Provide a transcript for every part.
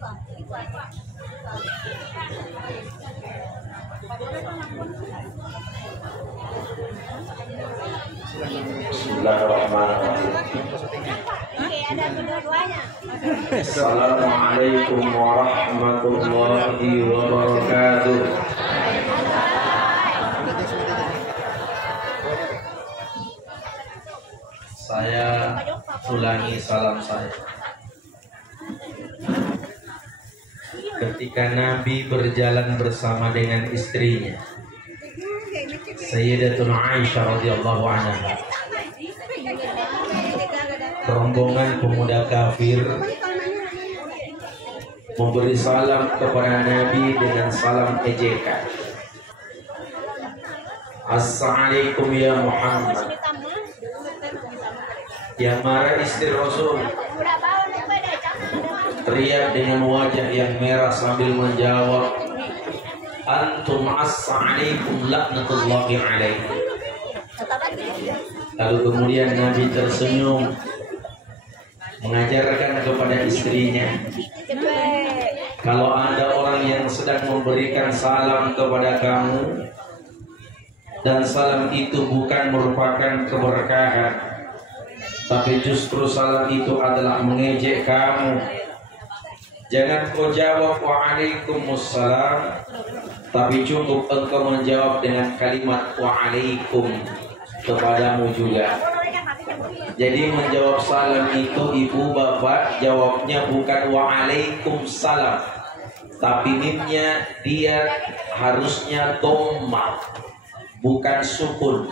Bismillahirrahmanirrahim. Ada kedua-duanya. Assalamualaikum warahmatullahi wabarakatuh. Saya ulangi salam saya. Ketika Nabi berjalan bersama dengan istrinya Sayyidatuna Aisyah radhiyallahu anha, rombongan pemuda kafir memberi salam kepada Nabi dengan salam ejekan. Assalamualaikum ya Muhammad. Yang marah istri Rasul teriak dengan wajah yang merah sambil menjawab, antum assalamualaikum laknatullahi alaikum. Lalu kemudian Nabi tersenyum mengajarkan kepada istrinya, kalau ada orang yang sedang memberikan salam kepada kamu dan salam itu bukan merupakan keberkahan, tapi justru salam itu adalah mengejek kamu, jangan kau jawab waalaikumsalam, tapi cukup engkau menjawab dengan kalimat waalaikum kepadamu juga. Jadi menjawab salam itu ibu bapak jawabnya bukan waalaikumsalam, tapi mimnya dia harusnya dhamma bukan sukun.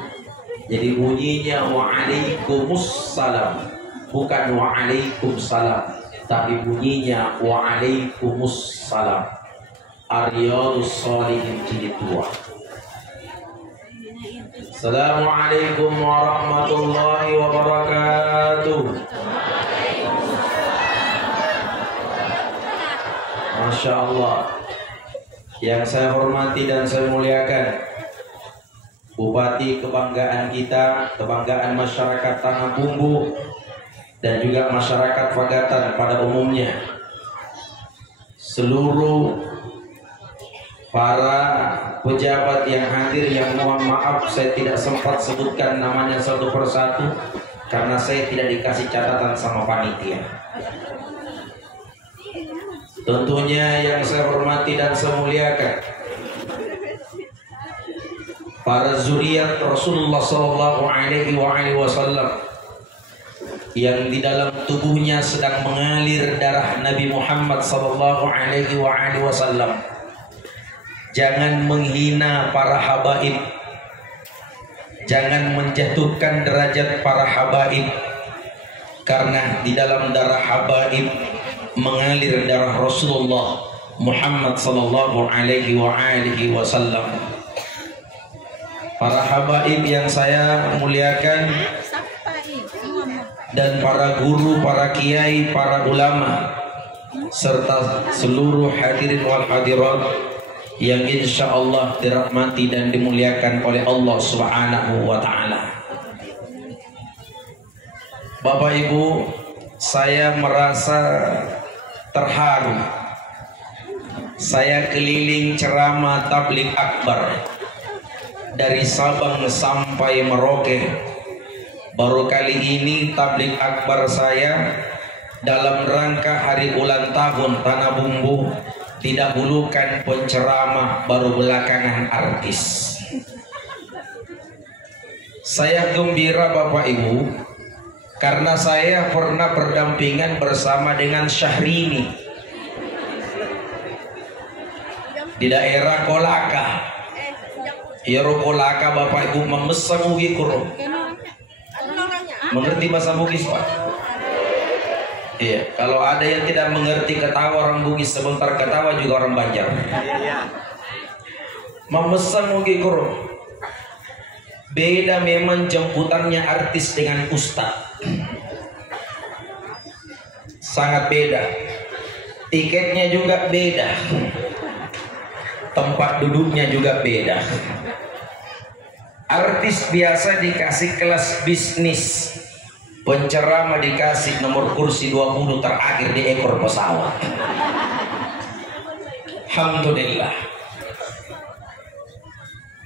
Jadi bunyinya waalaikumsalam bukan waalaikumsalam, tapi bunyinya waalaikumsalam. Ar-Riyadhus Shalihin jilid 2. Assalamualaikum warahmatullahi wabarakatuh. Masya Allah. Yang saya hormati dan saya muliakan, Bupati kebanggaan kita, kebanggaan masyarakat Tanah Bumbu, dan juga masyarakat Fagatan pada umumnya, seluruh para pejabat yang hadir yang mohon maaf saya tidak sempat sebutkan namanya satu persatu karena saya tidak dikasih catatan sama panitia. Tentunya yang saya hormati dan saya muliakan para zuriat Rasulullah sallallahu alaihi wasallam yang di dalam tubuhnya sedang mengalir darah Nabi Muhammad sallallahu alaihi wasallam. Jangan menghina para habaib, jangan menjatuhkan derajat para habaib, karena di dalam darah habaib mengalir darah Rasulullah Muhammad sallallahu alaihi wasallam. Para habaib yang saya muliakan dan para guru, para kiai, para ulama serta seluruh hadirin wal hadirat yang insya Allah dirahmati dan dimuliakan oleh Allah Subhanahu wa Ta'ala. Bapak Ibu, saya merasa terharu. Saya keliling ceramah tabligh akbar dari Sabang sampai Merauke. Baru kali ini tabligh akbar saya dalam rangka hari ulang tahun Tanah Bumbu didahulukan penceramah, baru belakangan artis. Saya gembira Bapak Ibu karena saya pernah berdampingan bersama dengan Syahrini di daerah Kolaka. Yaro Kolaka Bapak Ibu memesan ugi kuro. Mengerti bahasa Bugis Pak? Iya, kalau ada yang tidak mengerti ketawa orang Bugis, sebentar ketawa juga orang Banjar. Memesan ugi kuro. Beda memang jemputannya artis dengan ustadz. Sangat beda. Tiketnya juga beda. Tempat duduknya juga beda. Artis biasa dikasih kelas bisnis, penceramah dikasih nomor kursi 20 terakhir di ekor pesawat. Alhamdulillah.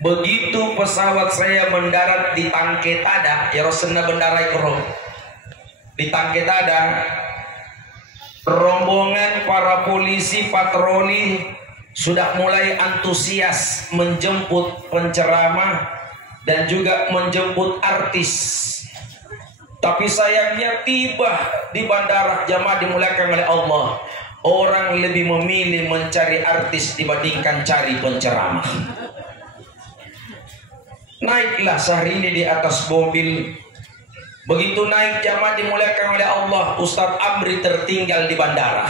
Begitu pesawat saya mendarat di Tangketada, ya Rasulna Bandara Ikro, di Tangketada, rombongan para polisi patroli sudah mulai antusias menjemput penceramah dan juga menjemput artis. Tapi sayangnya tiba di bandara, jamaah dimuliakan oleh Allah, orang lebih memilih mencari artis dibandingkan cari penceramah. Naiklah Syahrini di atas mobil. Begitu naik, jamaah dimuliakan oleh Allah, Ustadz Amri tertinggal di bandara.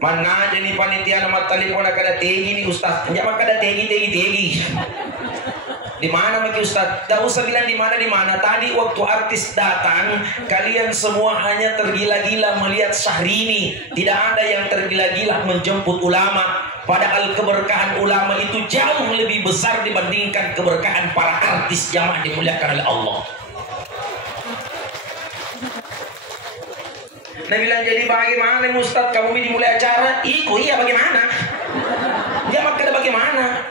Mana aja nih panitia nama telepon kada tegi nih Ustadz, jangan kada tegi. Di mana maki Ustadz? Tak usah bilang di mana. Tadi waktu artis datang, kalian semua hanya tergila-gila melihat Syahrini. Tidak ada yang tergila-gila menjemput ulama. Padahal keberkahan ulama itu jauh lebih besar dibandingkan keberkahan para artis, jamaah dimuliakan oleh Allah. Nah bilang, jadi bagaimana Ustadz kamu dimulai acara? Iya bagaimana? Ya maka bagaimana?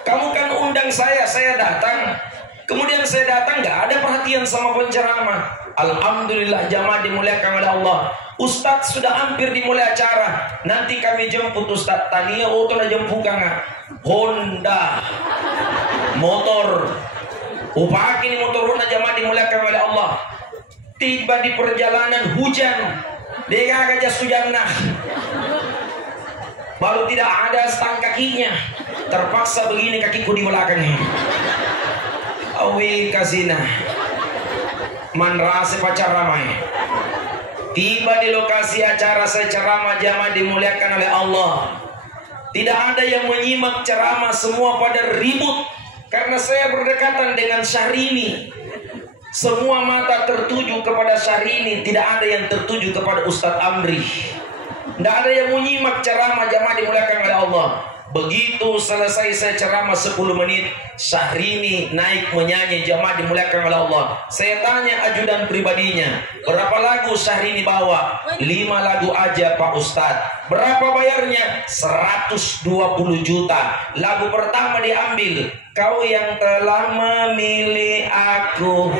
Kamu kan undang saya datang. Kemudian saya datang nggak ada perhatian sama penceramah. Alhamdulillah, jamaah dimuliakan oleh Allah. Ustadz sudah hampir dimulai acara. Nanti kami jemput Ustadz. Tania auto lah jemput kang. Honda motor. Upaki ini motor Honda, jamaah dimuliakan oleh Allah. Tiba di perjalanan hujan. Dia gajah sujannah. Baru tidak ada stang kakinya. Terpaksa begini kakiku di belakangnya. Awi kasina. Manrase pacar ramai. Tiba di lokasi acara saya ceramah, jamaah dimuliakan oleh Allah. Tidak ada yang menyimak ceramah, semua pada ribut. Karena saya berdekatan dengan Syahrini. Semua mata tertuju kepada Syahrini, tidak ada yang tertuju kepada Ustadz Amri. Tidak ada yang menyimak ceramah, jamaah dimuliakan oleh Allah. Begitu selesai saya ceramah 10 menit, Syahrini naik menyanyi, jamaah dimuliakan oleh Allah. Saya tanya ajudan pribadinya, berapa lagu Syahrini bawa? 5 lagu aja Pak Ustadz. Berapa bayarnya? 120 juta. Lagu pertama diambil, kau yang telah memilih aku.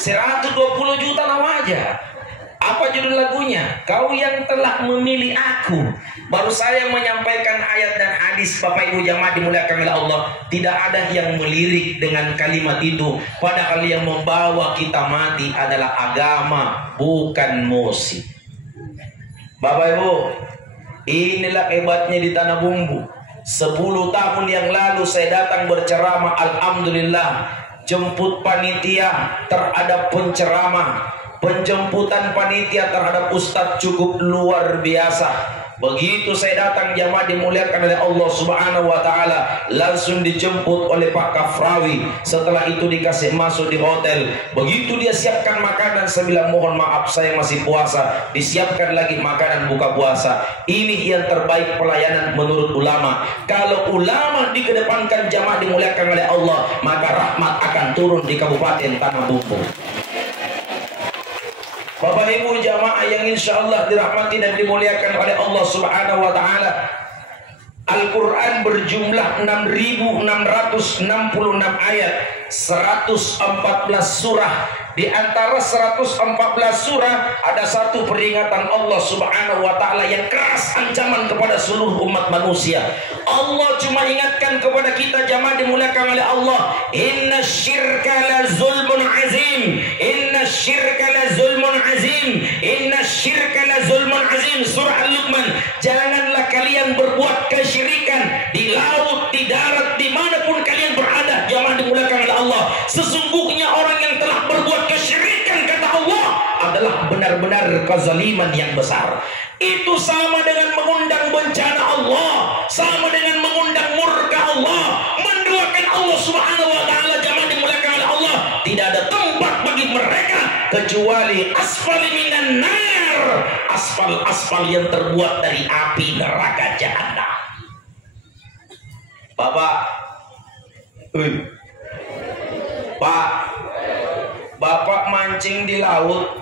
120 juta nama aja. Apa judul lagunya? Kau yang telah memilih aku. Baru saya menyampaikan ayat dan hadis, Bapak Ibu jamaah dimuliakan oleh Allah. Tidak ada yang melirik dengan kalimat itu. Padahal yang membawa kita mati adalah agama, bukan musik. Bapak Ibu, inilah hebatnya di Tanah Bumbu. 10 tahun yang lalu saya datang berceramah, alhamdulillah. Jemput panitia terhadap penceramah. Penjemputan panitia terhadap Ustadz cukup luar biasa. Begitu saya datang, jamaah dimuliakan oleh Allah Subhanahu wa taala, langsung dijemput oleh Pak Kafrawi. Setelah itu dikasih masuk di hotel. Begitu dia siapkan makanan, saya bilang mohon maaf saya masih puasa. Disiapkan lagi makanan buka puasa. Ini yang terbaik pelayanan menurut ulama. Kalau ulama dikedepankan, jamaah dimuliakan oleh Allah, maka rahmat akan turun di Kabupaten Tanah Bumbu. Bapak Ibu jamaah yang insya Allah dirahmati dan dimuliakan oleh Allah Subhanahu wa taala. Al-Quran berjumlah 6.666 ayat, 114 surah. Di antara 114 surah ada satu peringatan Allah Subhanahu wa taala yang keras ancaman kepada seluruh umat manusia. Allah cuma ingatkan kepada kita jamaah dimuliakan oleh Allah, inna syirka la zulmun azim, inna syirka la zulmun azim, inna syirka la zulmun azim. Surah Al-Luqman. Janganlah kalian berbuat kesyirikan di laut, di darat, dimanapun kalian berada, jamaah dimuliakan oleh Allah. Sesungguhnya orang yang telah berbuat kesyirikan, kata Allah, adalah benar-benar kezaliman yang besar. Itu sama dengan mengundang bencana Allah, sama dengan mengundang murka Allah, menduakan Allah Subhanahu wa taala, jamaah dimuliakan oleh Allah. Tidak ada tempat bagi mereka kecuali asfal minan nar, aspal yang terbuat dari api neraka jahanam. Pak, Bapak mancing di laut,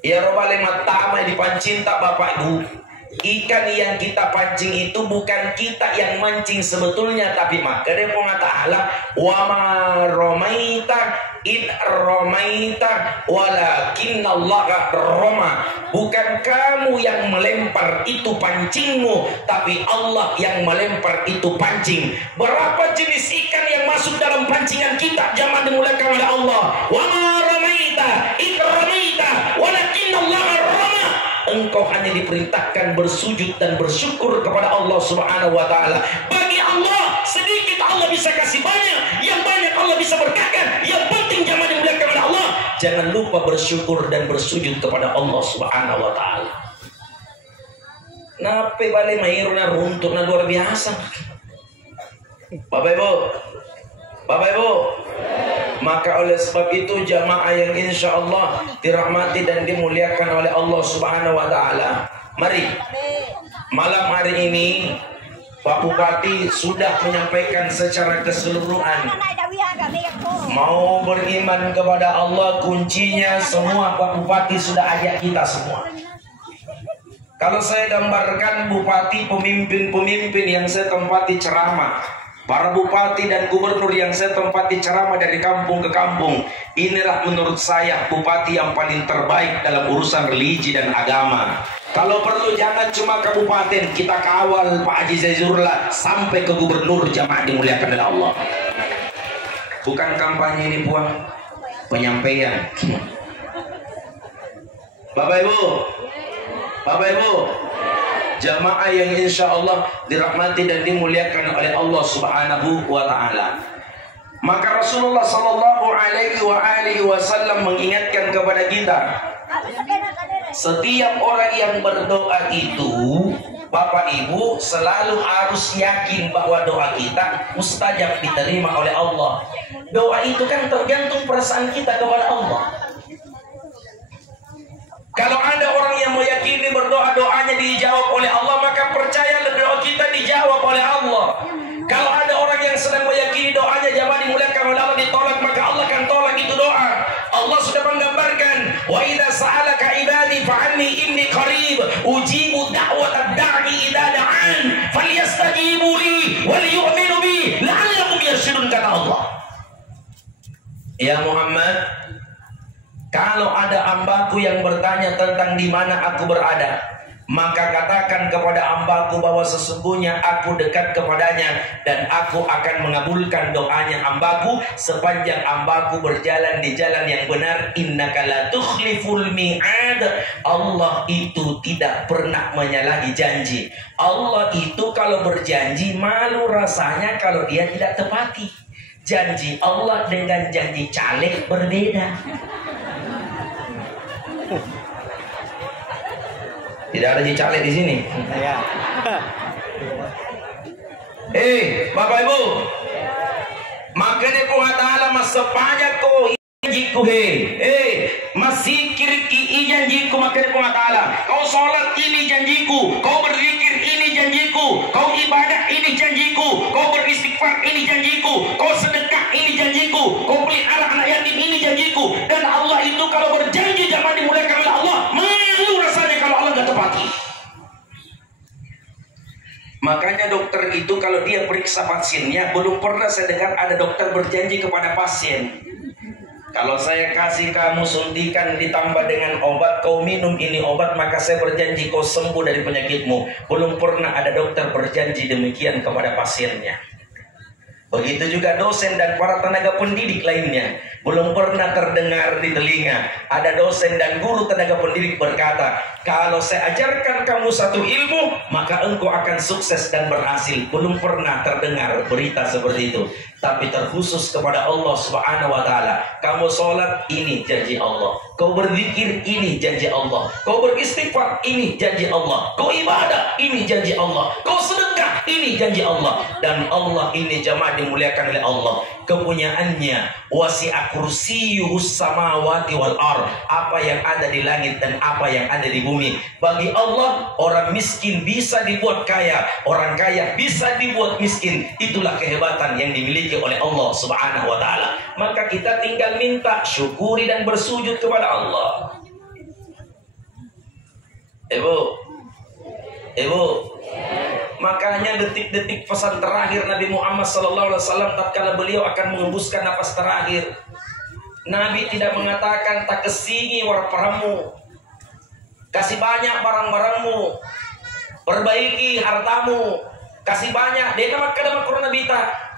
Ya robbal matama dipancing tak Bapak Ibu. Ikan yang kita pancing itu bukan kita yang mancing sebetulnya, tapi maka dia Ta'ala wa ma romaita id romaita walakinallaha roma. Bukan kamu yang melempar itu pancingmu, tapi Allah yang melempar itu pancing. Berapa jenis ikan yang masuk dalam pancingan kita? Jamaah dimuliakan oleh Allah. Wa ma romaita id romaita walakinallaha roma. Engkau hanya diperintahkan bersujud dan bersyukur kepada Allah Subhanahu wa Ta'ala. Bagi Allah sedikit Allah bisa kasih banyak, yang banyak Allah bisa berkahkan. Yang penting jamaah dimuliakan oleh Allah, jangan lupa bersyukur dan bersujud kepada Allah Subhanahu wa Ta'ala. Nape balik mahiruna runtut na luar biasa. Bapak Ibu, maka oleh sebab itu jamaah yang insya Allah dirahmati dan dimuliakan oleh Allah Subhanahu wa Ta'ala, mari malam hari ini Pak Bupati sudah menyampaikan secara keseluruhan mau beriman kepada Allah. Kuncinya semua Pak Bupati sudah ajak kita semua. Kalau saya gambarkan Bupati, pemimpin-pemimpin yang saya tempati ceramah, para bupati dan gubernur yang saya tempati ceramah dari kampung ke kampung, inilah menurut saya bupati yang paling terbaik dalam urusan religi dan agama. Kalau perlu jangan cuma kabupaten, kita kawal Pak Haji Zaizurlah sampai ke gubernur, jamaah dimuliakan oleh Allah. Bukan kampanye ini puang, penyampaian. Bapak Ibu, jamaah yang insya Allah dirahmati dan dimuliakan oleh Allah Subhanahu wa Ta'ala. Maka Rasulullah Sallallahu Alaihi Wasallam mengingatkan kepada kita, setiap orang yang berdoa itu, Bapak Ibu, selalu harus yakin bahwa doa kita mustajab, diterima oleh Allah. Doa itu kan tergantung perasaan kita kepada Allah. Kalau ada orang yang meyakini berdoa doanya dijawab oleh Allah, maka percayalah doa kita dijawab oleh Allah. Kalau ada orang yang sedang meyakini doanya jamaah dimuliakan oleh Allah ditolak, maka Allah akan tolak itu doa. Allah sudah menggambarkan, wa idza sa'alaka ibadi fa'anni inni qarib ujibu da'watad da'i idza da'an falyastajibu li wal yu'minu bi la'allahum yarshudun, kata Allah. Ya Muhammad, kalau ada hambaku yang bertanya tentang di mana aku berada, maka katakan kepada hambaku bahwa sesungguhnya aku dekat kepadanya dan aku akan mengabulkan doanya hambaku sepanjang hambaku berjalan di jalan yang benar. Innaka la tukhliful mi'ad. Allah itu tidak pernah menyalahi janji. Allah itu kalau berjanji malu rasanya kalau dia tidak tepati. Janji Allah dengan janji caleg berbeda. Tidak ada caleg di sini. Ya. Bapak Ibu, makanya kau Ta'ala masapanya kau janjiku masih kiri janjiku, makanya kau Ta'ala kau sholat ini janjiku, kau berzikir ini janjiku, kau ibadah ini janjiku, kau beristighfar ini janjiku, kau sedekah ini janjiku, kau pelihara anak yatim ini janjiku. Dan Allah itu kalau berjanji jamaah dimuliakan oleh Allah, malu rasanya kalau Allah nggak tepati. Makanya dokter itu kalau dia periksa pasiennya, belum pernah saya dengar ada dokter berjanji kepada pasien, kalau saya kasih kamu suntikan ditambah dengan obat, kau minum ini obat, maka saya berjanji kau sembuh dari penyakitmu. Belum pernah ada dokter berjanji demikian kepada pasiennya. Begitu juga dosen dan para tenaga pendidik lainnya. Belum pernah terdengar di telinga ada dosen dan guru tenaga pendidik berkata, kalau saya ajarkan kamu satu ilmu, maka engkau akan sukses dan berhasil. Belum pernah terdengar berita seperti itu. Tapi terkhusus kepada Allah Subhanahu wa Ta'ala. Kamu sholat, ini janji Allah. Kau berzikir, ini janji Allah. Kau beristighfar, ini janji Allah. Kau ibadah, ini janji Allah. Kau sedekah, ini janji Allah. Dan Allah ini jamaah dimuliakan oleh Allah. Kepunyaannya wasi'a kursiyyus samawati wal ard. Apa yang ada di langit dan apa yang ada di bumi. Bagi Allah, orang miskin bisa dibuat kaya, orang kaya bisa dibuat miskin. Itulah kehebatan yang dimiliki oleh Allah Subhanahu wa Ta'ala. Maka kita tinggal minta, syukuri dan bersujud kepada Allah. Ibu. Makanya detik-detik pesan terakhir Nabi Muhammad SAW tatkala beliau akan mengembuskan nafas terakhir, Nabi tidak mengatakan tak kesingi warparamu, kasih banyak barang-barangmu, perbaiki hartamu, kasih banyak. Dia nama Quran Nabi tak.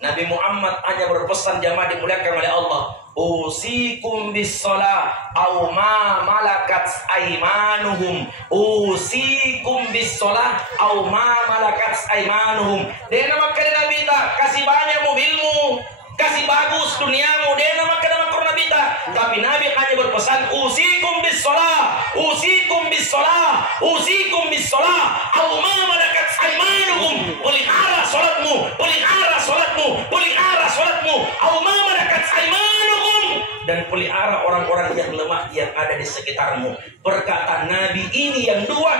Nabi Muhammad hanya berpesan jamaah dimuliakan oleh Allah, usikum bis shalah aw ma malakat aimanuhum. Usikum bis shalah aw ma malakat aimanuhum. Dia nama Nabi tak kasih banyak mobilmu, kasih bagus duniamu. Dia nama Nabi tak. Tapi Nabi hanya berpesan usikum bis shalah, usikum bis shalah, usikum bis shalah aw ma malakat aimanuhum. Pelihara salatmu, pelihara salatmu, pelihara salatmu aw ma malakat aimanuhum, dan pelihara orang-orang yang lemah yang ada di sekitarmu. Perkataan Nabi ini yang dua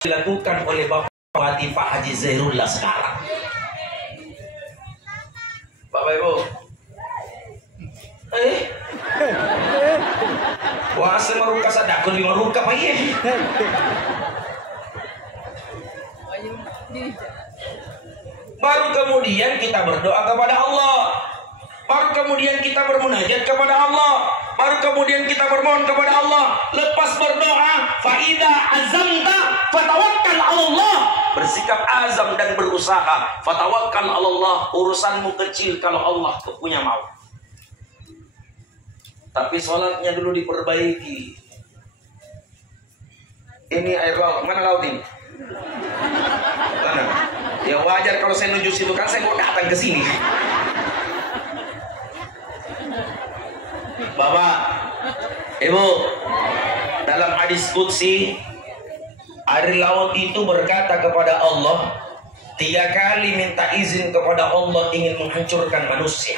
dilakukan oleh Bapak Bupati Pak Haji Zairullah sekarang. Bapak Ibu, wah semaruka sadakun lima ruka Pak ye. Baru kemudian kita berdoa kepada Allah, baru kemudian kita bermunajat kepada Allah, baru kemudian kita bermohon kepada Allah. Lepas berdoa, faida azamta fatawakkal Allah, bersikap azam dan berusaha, fatawakkal Allah. Urusanmu kecil kalau Allah punya mau. Tapi sholatnya dulu diperbaiki. Ini air laut, mana laut ini? Mana? Ya wajar kalau saya nuju situ, kan saya mau datang ke sini. Bapak, Ibu, dalam hadis qudsi, air laut itu berkata kepada Allah, 3 kali minta izin kepada Allah ingin menghancurkan manusia.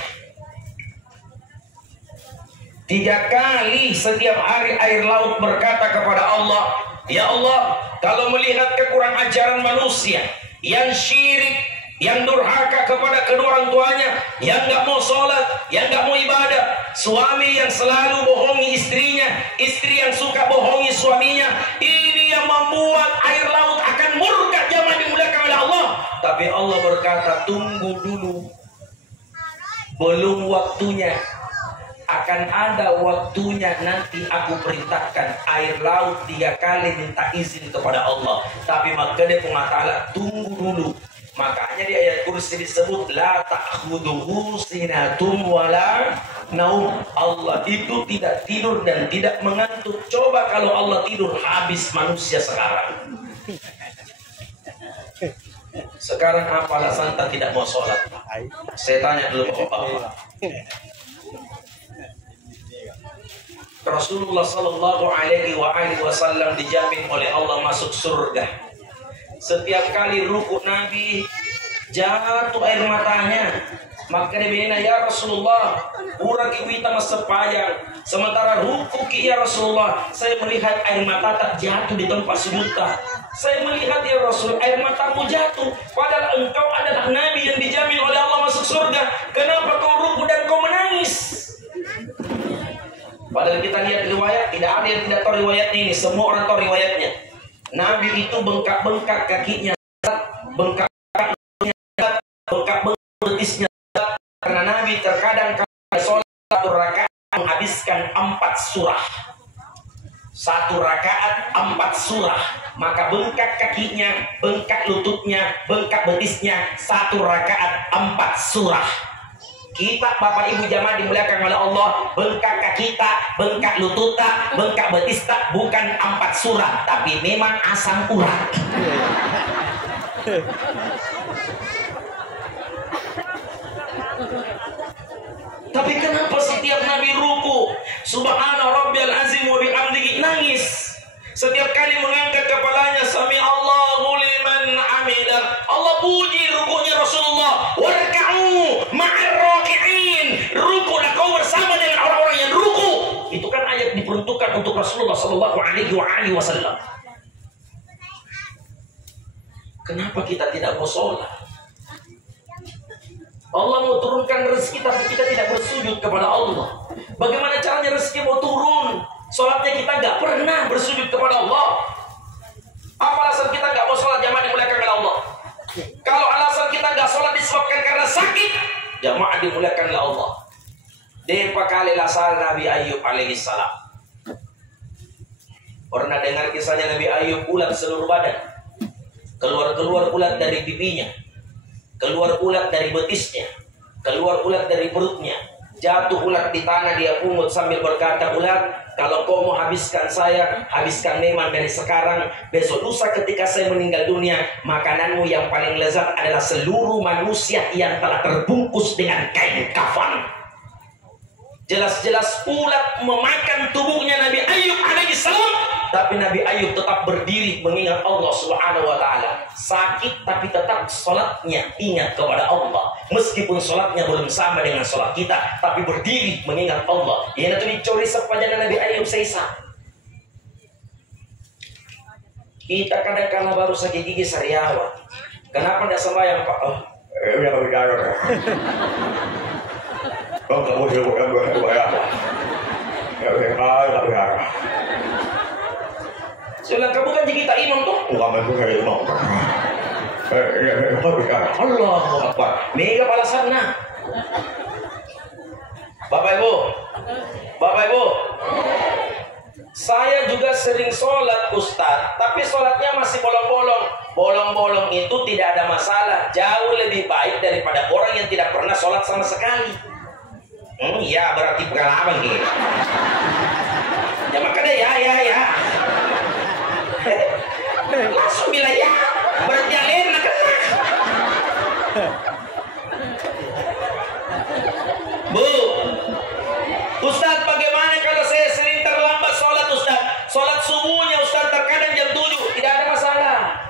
3 kali setiap hari air laut berkata kepada Allah, ya Allah, kalau melihat kekurang ajaran manusia yang syirik, yang durhaka kepada kedua orang tuanya, yang gak mau sholat, yang gak mau ibadah, suami yang selalu bohongi istrinya, istri yang suka bohongi suaminya, ini yang membuat air laut akan murka jamaah dimuliakan oleh Allah. Tapi Allah berkata, tunggu dulu, belum waktunya. Akan ada waktunya, nanti aku perintahkan air laut 3 kali minta izin kepada Allah. Tapi makanya Allah tunggu dulu. Makanya di ayat kursi disebut la ta'khudhuhu sinatum wala naum. Allah itu tidak tidur dan tidak mengantuk. Coba kalau Allah tidur, habis manusia sekarang. Sekarang apa alasan tak tidak mau sholat? Saya tanya dulu Bapak. Rasulullah Sallallahu Alaihi Wasallam dijamin oleh Allah masuk surga. Setiap kali ruku Nabi jatuh air matanya. Maka dia bilang, ya Rasulullah, urang kita masa payang. Sementara ruku ya Rasulullah, saya melihat air mata tak jatuh di tempat sujud. Saya melihat ya Rasul, air matamu jatuh. Padahal engkau adalah Nabi yang dijamin oleh Allah masuk surga. Kenapa kau ruku dan kau menangis? Padahal kita lihat riwayat, tidak ada yang tidak tahu riwayatnya ini. Semua orang tahu riwayatnya. Nabi itu bengkak-bengkak kakinya, bengkak-bengkak betisnya. Karena Nabi terkadang kalau sholat 1 rakaat menghabiskan 4 surah. 1 rakaat 4 surah. Maka bengkak kakinya, bengkak lututnya, bengkak betisnya, 1 rakaat 4 surah. Kita Bapak Ibu jamaah dimuliakan oleh Allah, bengkak kita, bengkak lutut tak, bengkak betis tak, bukan 4 surah, tapi memang asam urat. Tapi kenapa setiap Nabi ruku, Subhana Rabbiyal Azim wa bihamdihi, nangis? Setiap kali mengangkat kepalanya, Sami Allahu liman hamidah, Allah puji rukunya Rasulullah. Warka'u ma'ar raki'in, rukulah kau bersama dengan orang-orang yang ruku. Itu kan ayat diperuntukkan untuk Rasulullah Sallallahu Alaihi Wasallam. Kenapa kita tidak mau sholat? Allah mau turunkan rezeki, tapi kita tidak bersujud kepada Allah. Bagaimana caranya rezeki mau turun? Sholatnya kita nggak pernah bersujud kepada Allah. alasan kita nggak mau sholat jamaah dimuliakan oleh Allah? Kalau alasan kita nggak sholat disebabkan karena sakit, jamaah dimuliakan oleh Allah. Depa kali lasal Nabi Ayub alaihissalam. Pernah dengar kisahnya Nabi Ayub ulat seluruh badan, keluar ulat dari pipinya, keluar ulat dari betisnya, keluar ulat dari perutnya. Jatuh ulat di tanah, dia pungut sambil berkata, ulat, kalau kau mau habiskan saya, habiskan memang dari sekarang. Besok lusa ketika saya meninggal dunia, makananmu yang paling lezat adalah seluruh manusia yang telah terbungkus dengan kain kafan. Jelas-jelas ulat memakan tubuhnya Nabi Ayub alaihissalam, tapi Nabi Ayub tetap berdiri mengingat Allah Subhanahu wa taala. Sakit tapi tetap sholatnya ingat kepada Allah. Meskipun sholatnya belum sama dengan sholat kita, tapi berdiri mengingat Allah. Ia itu dicuri sepanjang Nabi Ayub seisa. Kita kadang-kadang baru sakit gigi sariawan. Kenapa tidak sembahyang Pak? Oh, kau nggak mau Soalnya kamu kan jadi kita imam tuh. Enggak mampu kayak imam. Allahu Akbar. Mega palasanna. Bapak Ibu, saya juga sering sholat Ustaz, tapi sholatnya masih bolong-bolong. Bolong-bolong itu tidak ada masalah, jauh lebih baik daripada orang yang tidak pernah sholat sama sekali. Iya, berarti pengalaman gitu. Ya makanya ya. Langsung bilang ya, berjalin nak kena. Bu, Ustaz, bagaimana kalau saya sering terlambat sholat Ustaz? Sholat subuhnya Ustaz terkadang jam 7, tidak ada masalah.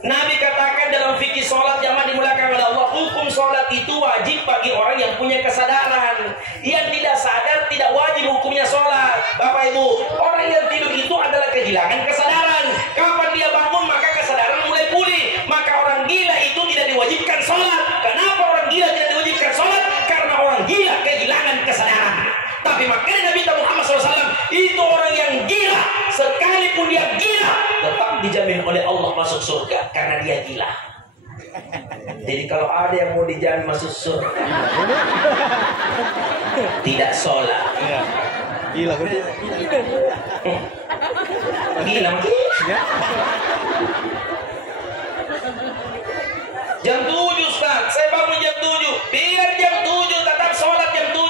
Nabi katakan dalam fikih sholat jamaah dimulakan oleh Allah, hukum sholat itu wajib bagi orang yang punya kesadaran. Yang tidak sadar tidak wajib hukumnya sholat. Bapak Ibu, orang yang tidur itu adalah kehilangan kesadaran. Kapan dia bangun maka kesadaran mulai pulih. Maka orang gila itu tidak diwajibkan sholat. Kenapa orang gila tidak diwajibkan sholat? Karena orang gila kehilangan kesadaran. Tapi makanya Nabi Muhammad SAW itu orang yang gila, sekalipun dia gila tetap dijamin oleh Allah masuk surga karena dia gila. Jadi kalau ada yang mau dijamin masuk surga tidak sholat, gila kan? Gila makin. Jam 7 Ustaz, saya bangun jam 7. Biar jam 7 tetap sholat jam 7.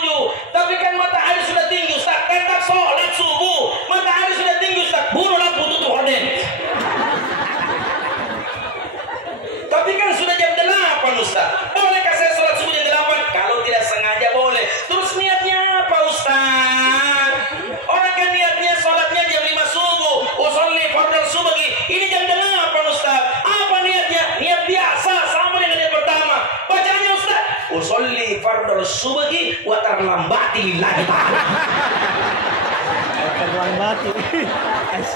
Tapi kan matahari sudah tinggi Ustaz, tetap sholat subuh. Matahari sudah tinggi Ustaz, bunuh lampu tutup horden. Tapi kan sudah jam 8 Ustaz. Bolehkah saya sholat subuh jam 8? Kalau tidak sengaja boleh. Terus niatnya apa Ustaz? Orang kan niatnya sholatnya jam 5 subuh. Usolli fardhu subuh. Ini jam 8 Ustaz. Apa niatnya? Niat biasa sama dengan yang pertama. Bacaannya Ustaz, usolli fardhu subuh wa terlambati lillahi ta'ala. Terlambati.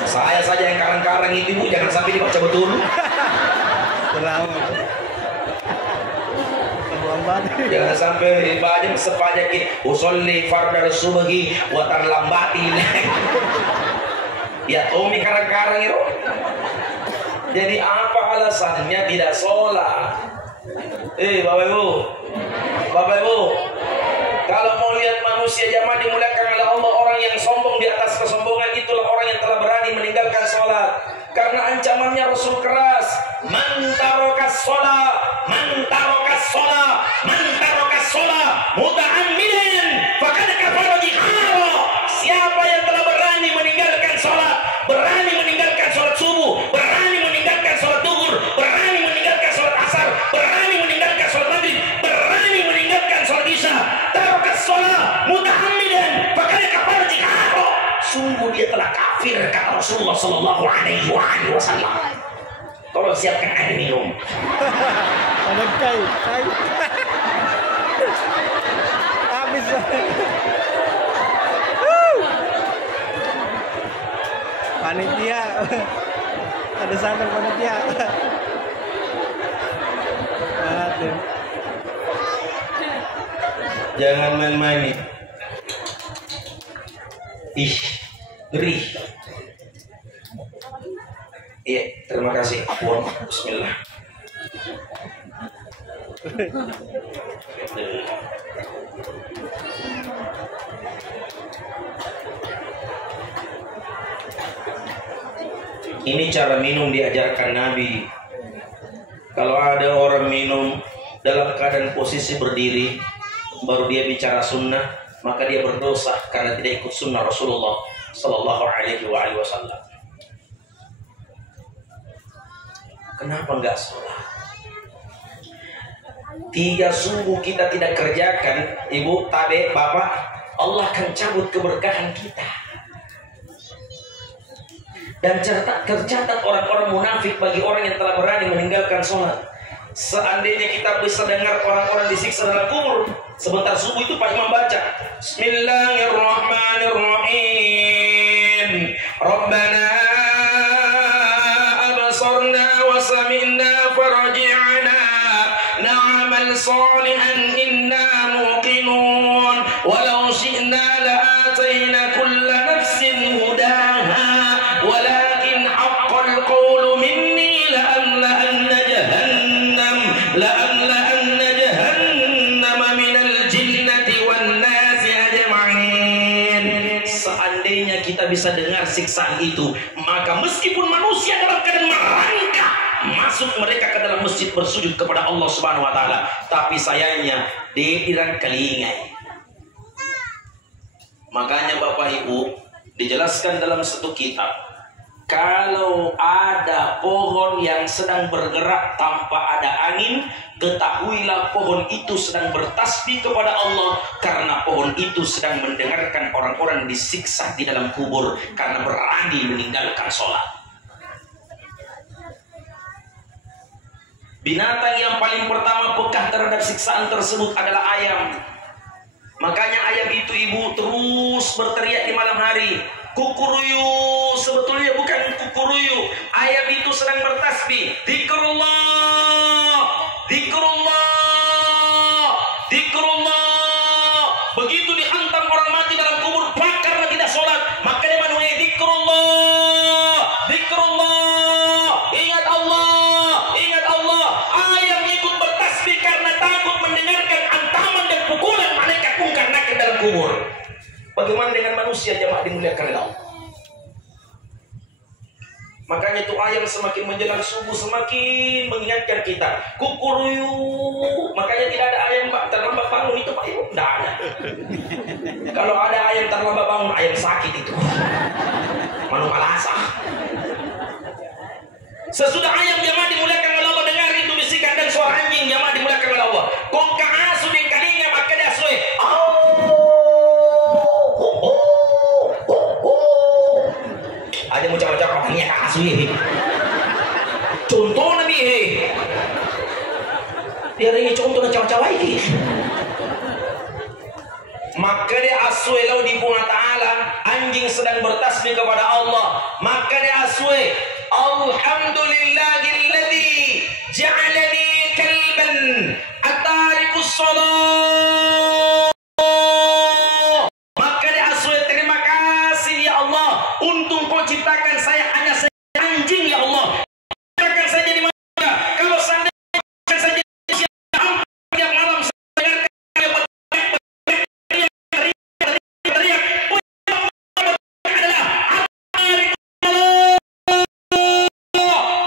Saya saja yang karang-karang itu Bu, jangan sampai dibaca betul. Jangan sampai banyak sepanjang usolli fardhu subhi wa terlambati. Ya Tommy karang-karang itu. Jadi apa alasannya tidak sholat? Bapak Ibu, kalau mau lihat manusia jamaah dimuliakan oleh Allah, orang yang sombong di atas kesombongan itulah orang yang telah berani meninggalkan sholat. Karena ancamannya Rasul keras. Man tarokas sholat, muta'ammidan faqad kafara jihara. Siapa yang telah berani meninggalkan sholat, berani meninggalkan sholat subuh, berani meninggalkan sholat duhur, berani meninggalkan sholat asar, berani meninggalkan sholat maghrib, berani meninggalkan sholat isya, tarokas sholat muta'ammidan faqad kafara jihara. Sungguh dia telah kafir, kata Rasulullah Sallallahu Alaihi Wasallam. Tolong siapkan air minum. Ada kayu. Habis. Panitia. Ada satu panitia. Aduh. Jangan main-main nih. Ngeri. Iya, terima kasih. Afwan. Bismillah. Ini cara minum diajarkan Nabi. Kalau ada orang minum dalam keadaan posisi berdiri, baru dia bicara sunnah, maka dia berdosa karena tidak ikut sunnah Rasulullah Sallallahu Alaihi Wasallam. Kenapa enggak sholat? 3 subuh kita tidak kerjakan, ibu, tabe, bapak, Allah akan cabut keberkahan kita. Dan tercatat orang-orang munafik bagi orang yang telah berani meninggalkan sholat. Seandainya kita bisa dengar orang-orang disiksa dalam kubur, sebentar subuh itu Pak Imam baca Bismillahirrahmanirrahim, Rabbana abasarna wa sami'na farji'na na'mal salihan inna muqinun walau syi'na la'atayna kulla nafsin hudaha walakin haqqal qawlu minni la'amla'anna jahannama minal jinnati wan nasi ajma'in. Seandainya kita bisa dengar siksaan itu, maka meskipun manusia dalam keadaan merangkak masuk mereka ke dalam masjid bersujud kepada Allah Subhanahu wa taala, tapi sayangnya dia kelingai. Makanya Bapak Ibu, dijelaskan dalam satu kitab, kalau ada pohon yang sedang bergerak tanpa ada angin, ketahuilah pohon itu sedang bertasbih kepada Allah, karena pohon itu sedang mendengarkan orang-orang disiksa di dalam kubur karena berani meninggalkan sholat. Binatang yang paling pertama pekah terhadap siksaan tersebut adalah ayam. Makanya ayam itu, ibu, terus berteriak di malam hari, kukuruyu. Sebetulnya bukan kukuruyu, ayam itu sedang bertasbih, zikrullah, zikrullah, zikrullah. Begitu dihantam orang mati dalam kubur karena tidak sholat, maka dia menuai zikrullah, zikrullah, ingat Allah, ingat Allah. Ayam ikut bertasbih karena takut mendengarkan antaman dan pukulan malaikat mungkar nakir dalam kubur. Bagaimana dengan manusia jemaah dimuliakan oleh Allah? Makanya itu ayam semakin menjelang subuh semakin mengingatkan kita, kukuruyu. Makanya tidak ada ayam Pak terlambat bangun itu Pak Ibu, tidak ada. Kalau ada ayam terlambat bangun, ayam sakit itu, manu malasah. Sesudah ayam jamaah dimuliakan oleh Allah dengar itu bisikan dan suara anjing, jamaah dimuliakan oleh Allah. Kong kaasu di kalinya maka dia suwe. Ada macam-macam orangnya asli. Contoh nabi dia ada contoh dan cawa-cawa ini. Maka dia aswe lau di bunga ta'ala, anjing sedang bertasbih kepada Allah, maka dia aswe, alhamdulillahilladzi ja'alani kalban atarikus shalah. Maka dia aswe, terima kasih ya Allah, untung kau ciptakan saya hanya anjing ya Allah. Ciptakan saya jadi manusia. Kalau seandainya saya jadi manusia, tiap malam saya dengarkan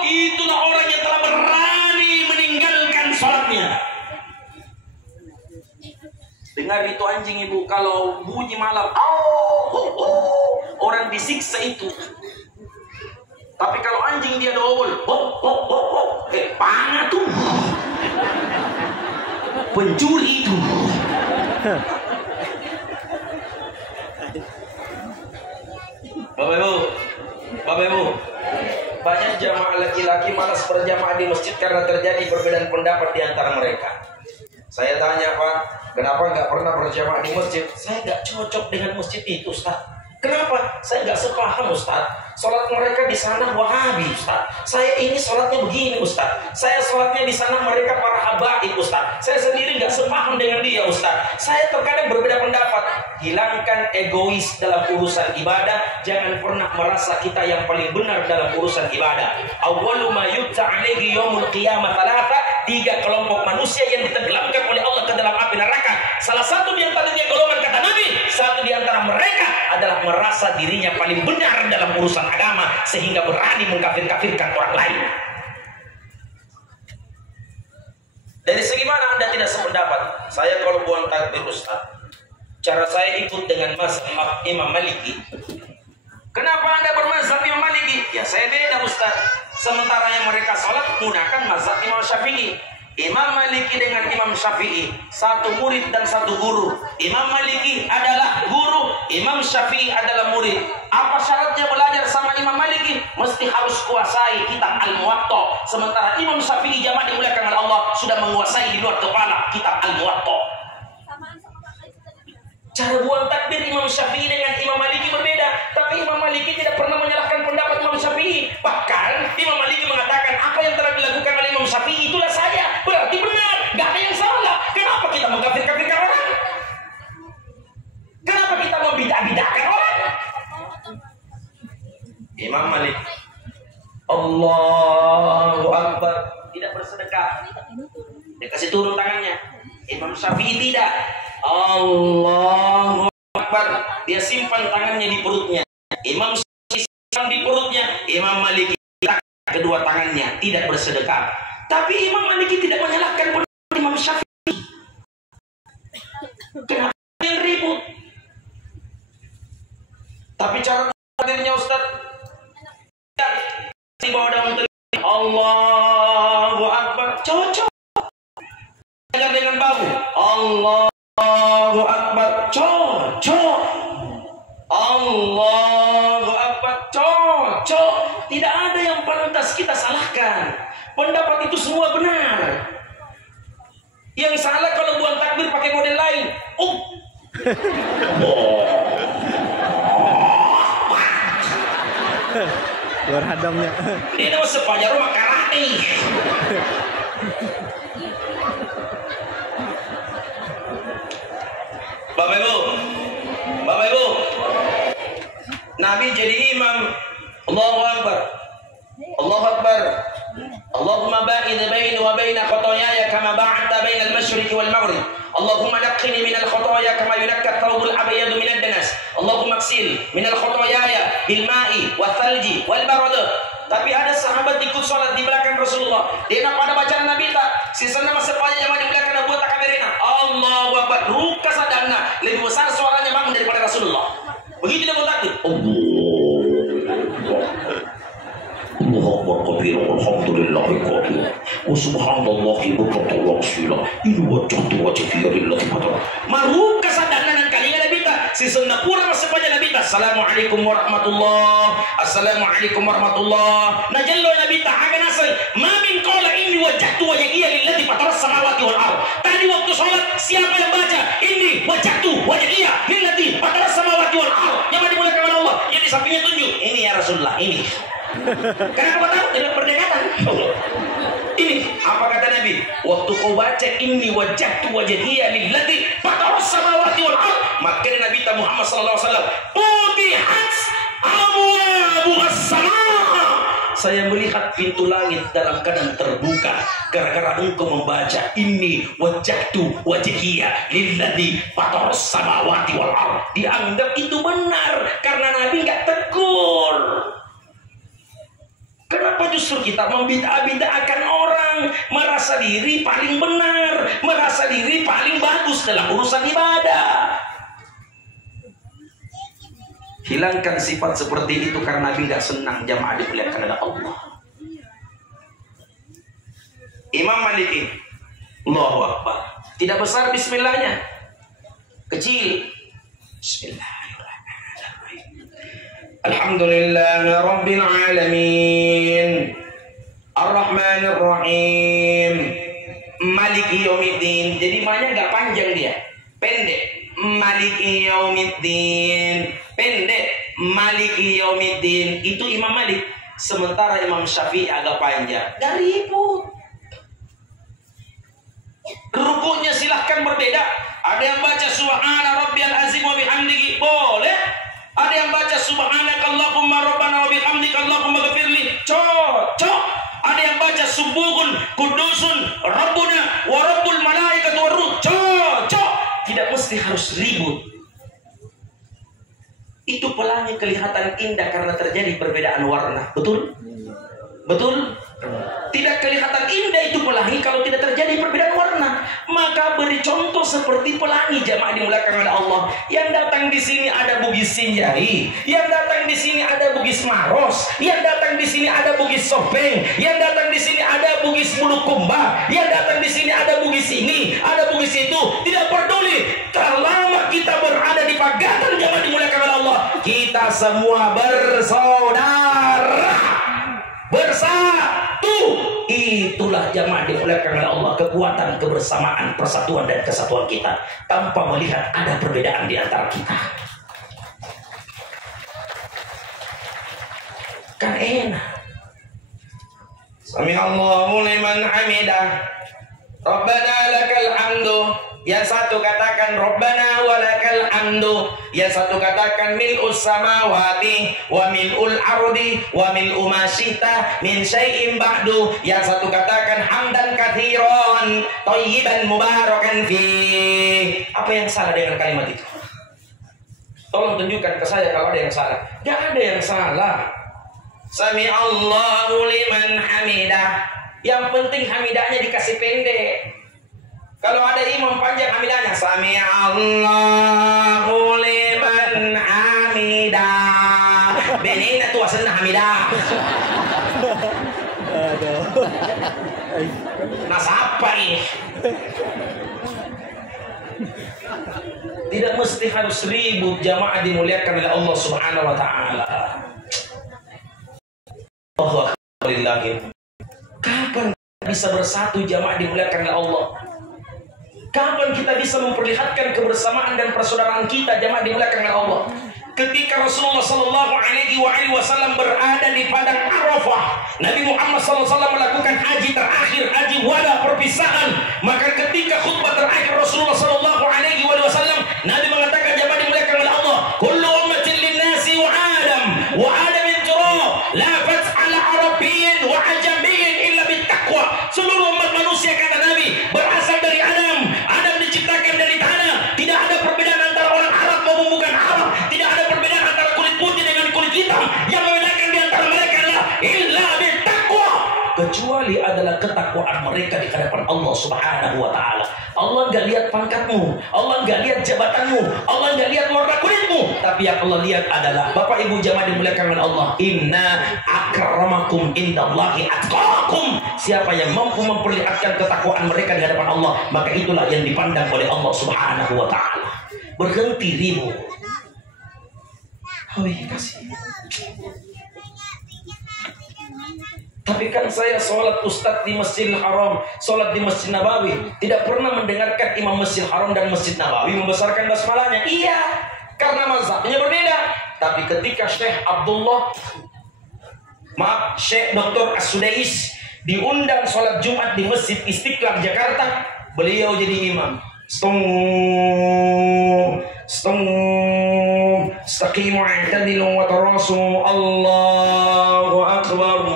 itulah orang yang telah berani meninggalkan sholatnya. Dengar itu anjing ibu, kalau bunyi malam, orang disiksa itu. Tapi kalau anjing dia dool, panah tuh, pencuri itu. Bapak Ibu, banyak jamaah laki-laki malas berjamaah di masjid karena terjadi perbedaan pendapat di antara mereka. Saya tanya, Pak, kenapa nggak pernah berjamaah di masjid? Saya nggak cocok dengan masjid itu, Ustaz. Kenapa? Saya nggak sepaham Ustaz. Sholat mereka di sana Wahabi Ustaz. Saya ini sholatnya begini Ustaz. Saya sholatnya di sana mereka para habaib Ustaz. Saya sendiri nggak sepaham dengan dia Ustaz. Saya terkadang berbeda pendapat. Hilangkan egois dalam urusan ibadah. Jangan pernah merasa kita yang paling benar dalam urusan ibadah. Awwalu ma yubta alaihi yaumul qiyamah thalatha. 3 kelompok manusia yang ditenggelamkan oleh Allah ke dalam api neraka. Salah satu di antaranya golongan kata Nabi, satu di antara mereka adalah merasa dirinya paling benar dalam urusan agama sehingga berani mengkafir-kafirkan orang lain. Dari segi mana Anda tidak sependapat? Saya kalau buang takbir Ustaz, cara saya ikut dengan mazhab Imam Maliki. Kenapa Anda bermazhab Imam Maliki? Ya saya beda Ustaz. Sementara yang mereka sholat menggunakan mazhab Imam Syafi'i. Imam Maliki dengan Imam Syafi'i satu murid dan satu guru. Imam Maliki adalah guru, Imam Syafi'i adalah murid. Apa syaratnya belajar sama Imam Maliki? Mesti harus kuasai kitab Al-Muwatta. Sementara Imam Syafi'i jamaah dimuliakan oleh Allah sudah menguasai di luar kepala kitab Al-Muwatta. Cara buang takbir Imam Syafi'i dengan Imam Maliki berbeda. Tapi Imam Maliki tidak pernah menyalahkan pendapat Imam Syafi'i. Bahkan Imam Maliki mengatakan apa yang telah dilakukan oleh Imam Syafi'i itulah saya. Berarti benar. Gak ada yang salah. Kenapa kita mengkafir-kafirkan orang? Kenapa kita membidah-bidahkan orang? Imam Malik Allahu Akbar tidak bersedekah. Dia kasih turun tangannya. Imam Syafi'i tidak. Allahu Akbar, dia simpan tangannya di perutnya. Imam Syafi'i simpan di perutnya. Imam Maliki kedua tangannya, tidak bersedekah. Tapi Imam Maliki tidak menyalahkan pendapat Imam Syafi'i. Kenapa yang ribut? Tapi cara hadirnya Ustaz di bawah daun telinga. Allahu Akbar, cocok. Dengan bau. Allahu Akbar, cocok. Allahu Akbar, cocok. Tidak ada yang pantas kita salahkan. Pendapat itu semua benar. Yang salah kalau buang takbir pakai model lain. Luar hadamnya. Ini nama sepanjang rumah karate. Bapak Ibu, Nabi jadi imam. Allahu Akbar, Allahu Akbar. Allahumma ba'id baini wa baina khotoyaya kama ba'adta baina al-masyriqi wal maghrib. Allahumma naqqini min al-khotoya kama yunaqqa ath-thawbul abyadu min ad-danas. Allahumma ighsil min al-khotoyaya bil ma'i wath thalji wal barad. Tapi ada sahabat ikut sholat di belakang Rasulullah. Dia pada bacaan Nabi tak. Sisa nama sepanjang zaman di belakang buat takbirina. Allahu Akbar. Ruka sadana lebih besar suaranya bangun daripada Rasulullah. Begitu dia mau takbir. Allahu Akbar kabira walhamdulillahi qadira wa subhanallahi bukratan wa asila in wajhatu wajhiya lillahi ta'ala. Maruka sadana nan kalian Nabi tak. Sisa napura sepanjang Nabi tak. Assalamualaikum warahmatullahi. Assalamualaikum warahmatullahi. Najallo Nabi tak akan asal. Ma min qala inni wajhatu wajhiya lillahi fatara samawati wal ardh. Tadi waktu salat siapa yang baca inni wajhatu wajhiya lillahi fatara samawati wal ardh. Yang dimulakan oleh Allah. Yang di sampingnya tunjuk. Ini ya Rasulullah, ini. Kenapa kau tahu? Dalam pernikahan. Ini apa kata Nabi? Waktu kau baca inni wajhatu wajhiya lillahi fatara samawati wal ardh, maka Nabi Muhammad sallallahu alaihi wasallam futihat abwabu as-samaa. Saya melihat pintu langit dalam keadaan terbuka gara-gara engkau membaca inni wajhatu wajhiya lillahi fatara samawati wal ardh. Dianggap itu benar karena Nabi enggak tegur. Kenapa justru kita membidah-bidahkan orang, merasa diri paling benar, merasa diri paling bagus dalam urusan ibadah? Hilangkan sifat seperti itu karena Nabi tidak senang jamaah dimuliakan oleh Allah. Imam Maliki, Allahu Akbar. Tidak besar bismillahnya, kecil. Bismillah. Alhamdulillah Rabbil Alamin Ar-Rahmanir Rahim Maliki Yaumiddin. Jadi maknanya gak panjang dia, pendek. Maliki Yaumiddin pendek, Maliki Yaumiddin, itu Imam Malik. Sementara Imam Syafi'i agak panjang. Gak ribut. Rukuknya silahkan berbeda. Ada yang baca subhana rabbiyal azim wa bihamdihi, boleh. Ada yang baca subhanakallahumma rabbana wa bihamdika allahumma ghafirli, cocok. Ada yang baca subuhun kudusun rabbuna wa rabbul malaikatu waruh, cocok. Tidak mesti harus ribut. Itu pelangi kelihatan indah karena terjadi perbedaan warna. Betul? Betul? Tidak kelihatan indah itu pelangi kalau tidak terjadi perbedaan warna. Maka beri contoh seperti pelangi, jamaah dimuliakan oleh Allah. Yang datang di sini ada Bugis Sinjai, yang datang di sini ada Bugis Maros, yang datang di sini ada Bugis Sopeng, yang datang di sini ada Bugis Bulukumba, yang datang di sini ada Bugis ini, ada Bugis itu. Tidak peduli. Selama kita berada di Pagatan, jamaah dimuliakan oleh Allah, kita semua bersaudara, bersatu. Itulah jamaah dimuliakan oleh Allah, kekuatan kebersamaan, persatuan dan kesatuan kita tanpa melihat ada perbedaan di antara kita. Kan enak. Sami Allahu liman hamidah, Rabbana lakal hamdu. Yang satu katakan Rabbana walakal hamdu, yang satu katakan mil'us samawati wa mil'ul ardi wa mil'u ma syi'ta min syai'in ba'du, yang satu katakan hamdan katsiran thayyiban mubarakan fi. Apa yang salah dengan kalimat itu? Tolong tunjukkan ke saya kalau ada yang salah. Gak ada yang salah. Sami Allahu liman hamidah. Yang penting hamidahnya dikasih pendek. Kalau ada imam panjang hamidahnya Sami Allahu liman hamidah. Benina tu asalnya hamidah. Aduh. Nah siapa ini? Tidak mesti harus ribut, jamaah dimuliakan oleh Allah Subhanahu wa taala. Allahu akbar. Kapan bisa bersatu, jamaah dimuliakan oleh Allah? Kapan kita bisa memperlihatkan kebersamaan dan persaudaraan kita, jamaah dimuliakan oleh Allah? Ketika Rasulullah Sallallahu Alaihi Wasallam berada di padang Arafah, Nabi Muhammad SAW melakukan haji terakhir, haji wada, perpisahan. Maka ketika khutbah terakhir Rasulullah Sallallahu Alaihi Wasallam, Nabi mengatakan, jamaah dimuliakan oleh Allah, kullu ummatin linnasi wa Adam min turab, la fat'ala arabiyyin wa ajamiyyin illa bittaqwa. Seluruh umat manusia, kata Nabi, berasal dari Adam. Adam diciptakan dari tanah. Tidak ada perbedaan antara orang Arab maupun bukan Arab. Tidak ada perbedaan antara kulit putih dengan kulit hitam. Yang membedakan di antara mereka adalah illa bittaqwa, kecuali adalah ketakwaan mereka di hadapan Allah Subhanahu wa taala. Allah enggak lihat pangkatmu, Allah enggak lihat jabatanmu, Allah enggak lihat warna kulitmu, tapi yang Allah lihat adalah, Bapak Ibu jamaah dimuliakan oleh Allah, inna akramakum indallahi atqakum. Siapa yang mampu memperlihatkan ketakwaan mereka di hadapan Allah, maka itulah yang dipandang oleh Allah Subhanahu wa taala. Berhenti ribut. Oh iya, kasih. Tapi kan saya sholat Ustadz di Masjidil Haram, sholat di Masjid Nabawi, tidak pernah mendengarkan Imam Masjid Haram dan Masjid Nabawi membesarkan basmalahnya. Iya, karena mazhabnya berbeda. Tapi ketika Syekh Dr. As-Sudais diundang sholat Jumat di Masjid Istiqlal Jakarta, beliau jadi imam. Istaqimu i'tadilu wa tarasu, Allahu akbar.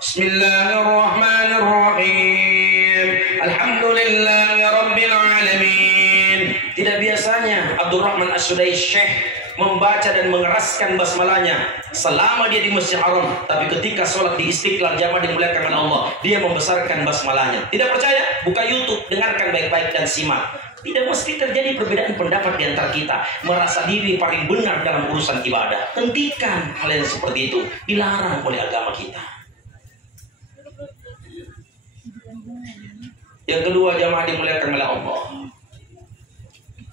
Bismillahirrahmanirrahim. Alhamdulillahi rabbil alamin. Tidak biasanya Abdurrahman As-Sudais Syekh membaca dan mengeraskan basmalahnya selama dia di Masjid Haram, tapi ketika sholat di Istiqlal, jamaah dimuliakan oleh Allah, dia membesarkan basmalahnya. Tidak percaya? Buka YouTube, dengarkan baik-baik dan simak. Tidak mesti terjadi perbedaan pendapat di antara kita, merasa diri paling benar dalam urusan ibadah. Hentikan hal yang seperti itu, dilarang oleh agama kita. Yang kedua, jamaah dimuliakan oleh Allah,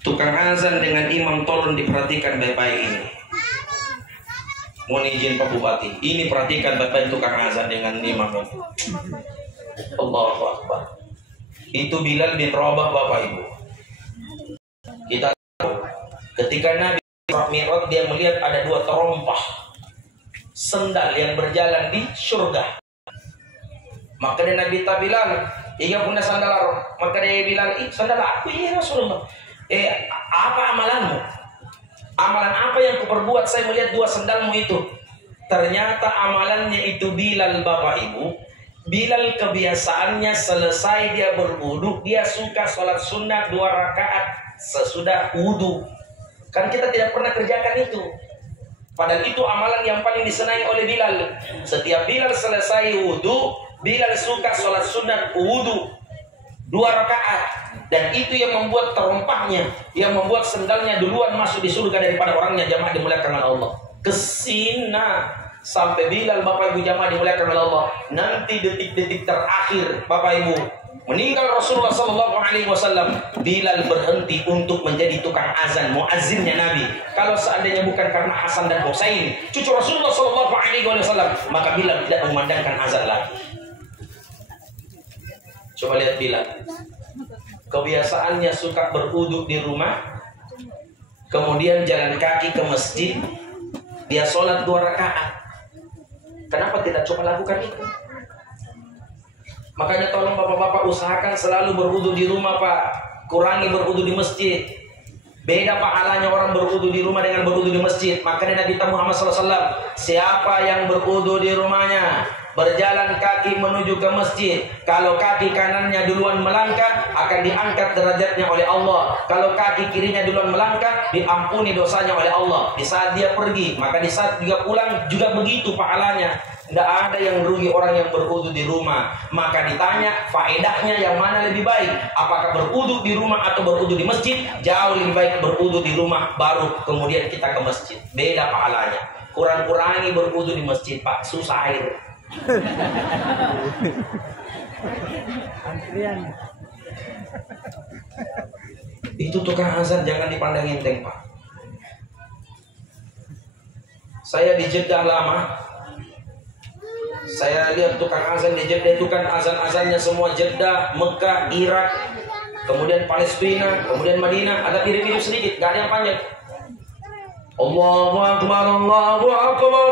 tukang azan dengan imam tolong diperhatikan baik-baik ini. Mohon izin Pak Bupati, ini perhatikan baik-baik tukang azan dengan imam ini. Allahu Akbar. Itu Bilal bin Rabah, Bapak Ibu. Kita tahu ketika Nabi Mi'raj dia melihat ada 2 terompah sendal yang berjalan di surga. Maka dia Nabi Bilal, "Iya punya sandal." Maka dia bilang, "Sandal aku ya Rasulullah." Apa amalanmu? Amalan apa yang kuperbuat? Saya melihat 2 sandalmu itu. Ternyata amalannya itu Bilal, Bapak Ibu. Bilal kebiasaannya selesai dia berwudu, dia suka sholat sunnah 2 rakaat sesudah wudu. Kan kita tidak pernah kerjakan itu. Padahal itu amalan yang paling disenangi oleh Bilal. Setiap Bilal selesai wudu, Bilal suka sholat sunat wudu 2 rakaat. Dan itu yang membuat terompahnya, yang membuat sendalnya duluan masuk di surga daripada orangnya. Jamaah dimuliakan oleh Allah. Kesina sampai Bilal, Bapak Ibu jamaah dimuliakan oleh Allah. Nanti detik-detik terakhir Bapak Ibu meninggal Rasulullah SAW, Bilal berhenti untuk menjadi tukang azan, muazzinnya Nabi. Kalau seandainya bukan karena Hasan dan Husain, cucu Rasulullah SAW, maka Bilal tidak memandangkan azan lagi. Coba lihat Bilal. Kebiasaannya suka berwudu di rumah, kemudian jalan kaki ke masjid, dia sholat 2 rakaat. Kenapa tidak coba lakukan itu? Makanya tolong bapak-bapak usahakan selalu berwudu di rumah, Pak. Kurangi berwudu di masjid. Beda pahalanya orang berwudu di rumah dengan berwudu di masjid. Makanya Nabi Muhammad SAW, siapa yang berwudu di rumahnya, berjalan kaki menuju ke masjid, kalau kaki kanannya duluan melangkah, akan diangkat derajatnya oleh Allah. Kalau kaki kirinya duluan melangkah, diampuni dosanya oleh Allah. Di saat dia pergi, maka di saat dia pulang juga begitu pahalanya. Tidak ada yang rugi orang yang berwudu di rumah. Maka ditanya faedahnya yang mana lebih baik, apakah berwudu di rumah atau berwudu di masjid? Jauh lebih baik berwudu di rumah, baru kemudian kita ke masjid. Beda pahalanya. Kurang-kurangi berwudu di masjid, Pak, susah air. Antrian. Itu tukang azan jangan dipandang enteng, Pak. Saya di Jeddah lama, saya lihat tukang azan di Jeddah itu kan azan-azannya semua Jeddah, Mekah, Irak, kemudian Palestina, kemudian Madinah, ada mirip-mirip sedikit, gak ada yang panjang. Allahu Akbar, Allahu Akbar,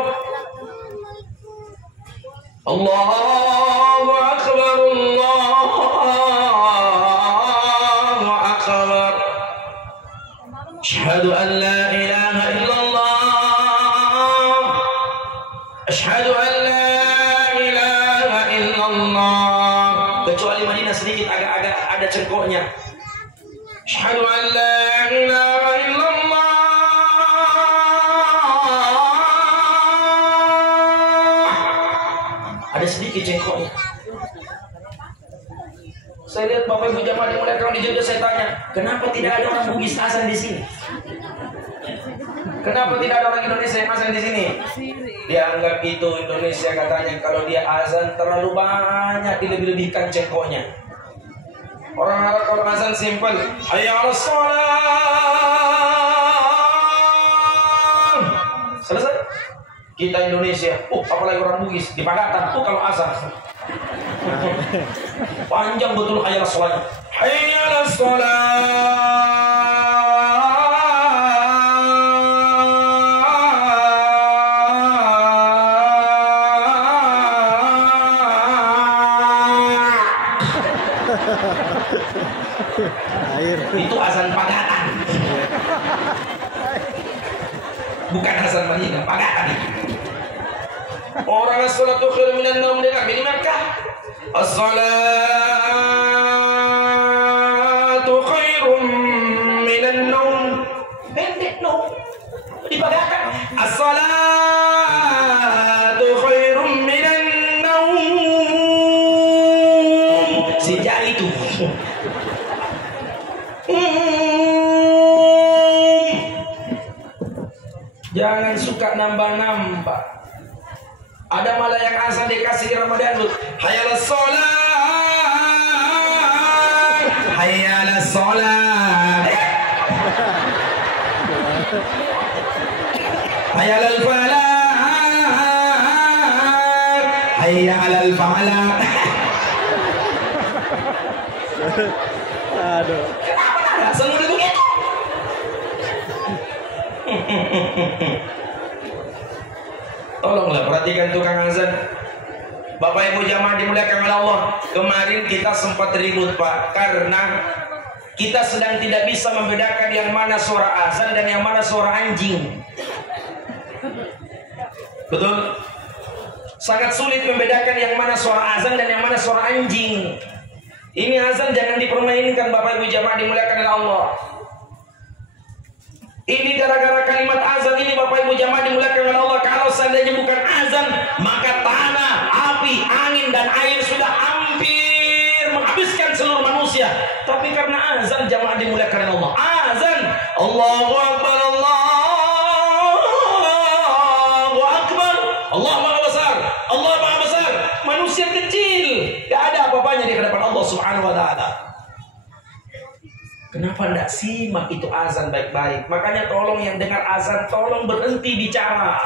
Allahu Akbar, Allahu Akbar. Asyhadu an la ilaha illallah, asyhadu an la ilaha illallah. Kecuali Madinah sedikit agak-agak ada cengkoknya. Asyhadu an la ilaha illallah. Ada sedikit cengkoknya. Saya lihat Bapak Ibu jamaah dimuliakan di Jeddah, saya tanya, kenapa tidak ada orang Bugis azan di sini? Kenapa tidak ada orang Indonesia yang azan di sini? Dianggap itu Indonesia katanya kalau dia azan terlalu banyak, dilebih-lebihkan cengkoknya. Orang Arab kalau azan simpel, hayya 'alas shalah. Selesai. Kita Indonesia, apalagi orang Bugis di Padatan, kalau azan panjang betul, hayya 'alas shalah. Hayya 'alas shalah. Itu azan Padatan, bukan azan Madinah, Padatan. Orang as-salatu khairum minan naum dengan di Makkah. As-salatu khairum minan naum. Pendek no. Di Padatan. As-salatu khairum minan naum. Sejak itu. Jangan suka nambah-nambah. Ada malah yang azan dikasih Ramadan, hayya 'alas shalah, hayya 'alas shalah, hayya 'alal falah, hayya 'alal falah. Aduh. Kenapa semudah begitu? Tolonglah perhatikan tukang azan. Bapak Ibu jamaah dimuliakan oleh Allah. Kemarin kita sempat ribut Pak, karena kita sedang tidak bisa membedakan yang mana suara azan dan yang mana suara anjing. Betul? Sangat sulit membedakan yang mana suara azan dan yang mana suara anjing. Ini azan jangan dipermainkan Bapak Ibu jamaah dimuliakan oleh Allah. Ini gara-gara kalimat azan ini Bapak Ibu jamaah dimuliakan oleh Allah. Kalau seandainya bukan azan, maka tanah, api, angin dan air sudah hampir menghabiskan seluruh manusia. Tapi karena azan jamaah dimuliakan oleh Allah. Azan, Allahu Akbar, Allahu Akbar, Allah Maha Besar, Allah Maha Besar. Manusia kecil, gak ada apa-apanya di hadapan Allah Subhanahu wa Ta'ala. Kenapa tidak simak itu azan baik-baik? Makanya tolong yang dengar azan tolong berhenti bicara.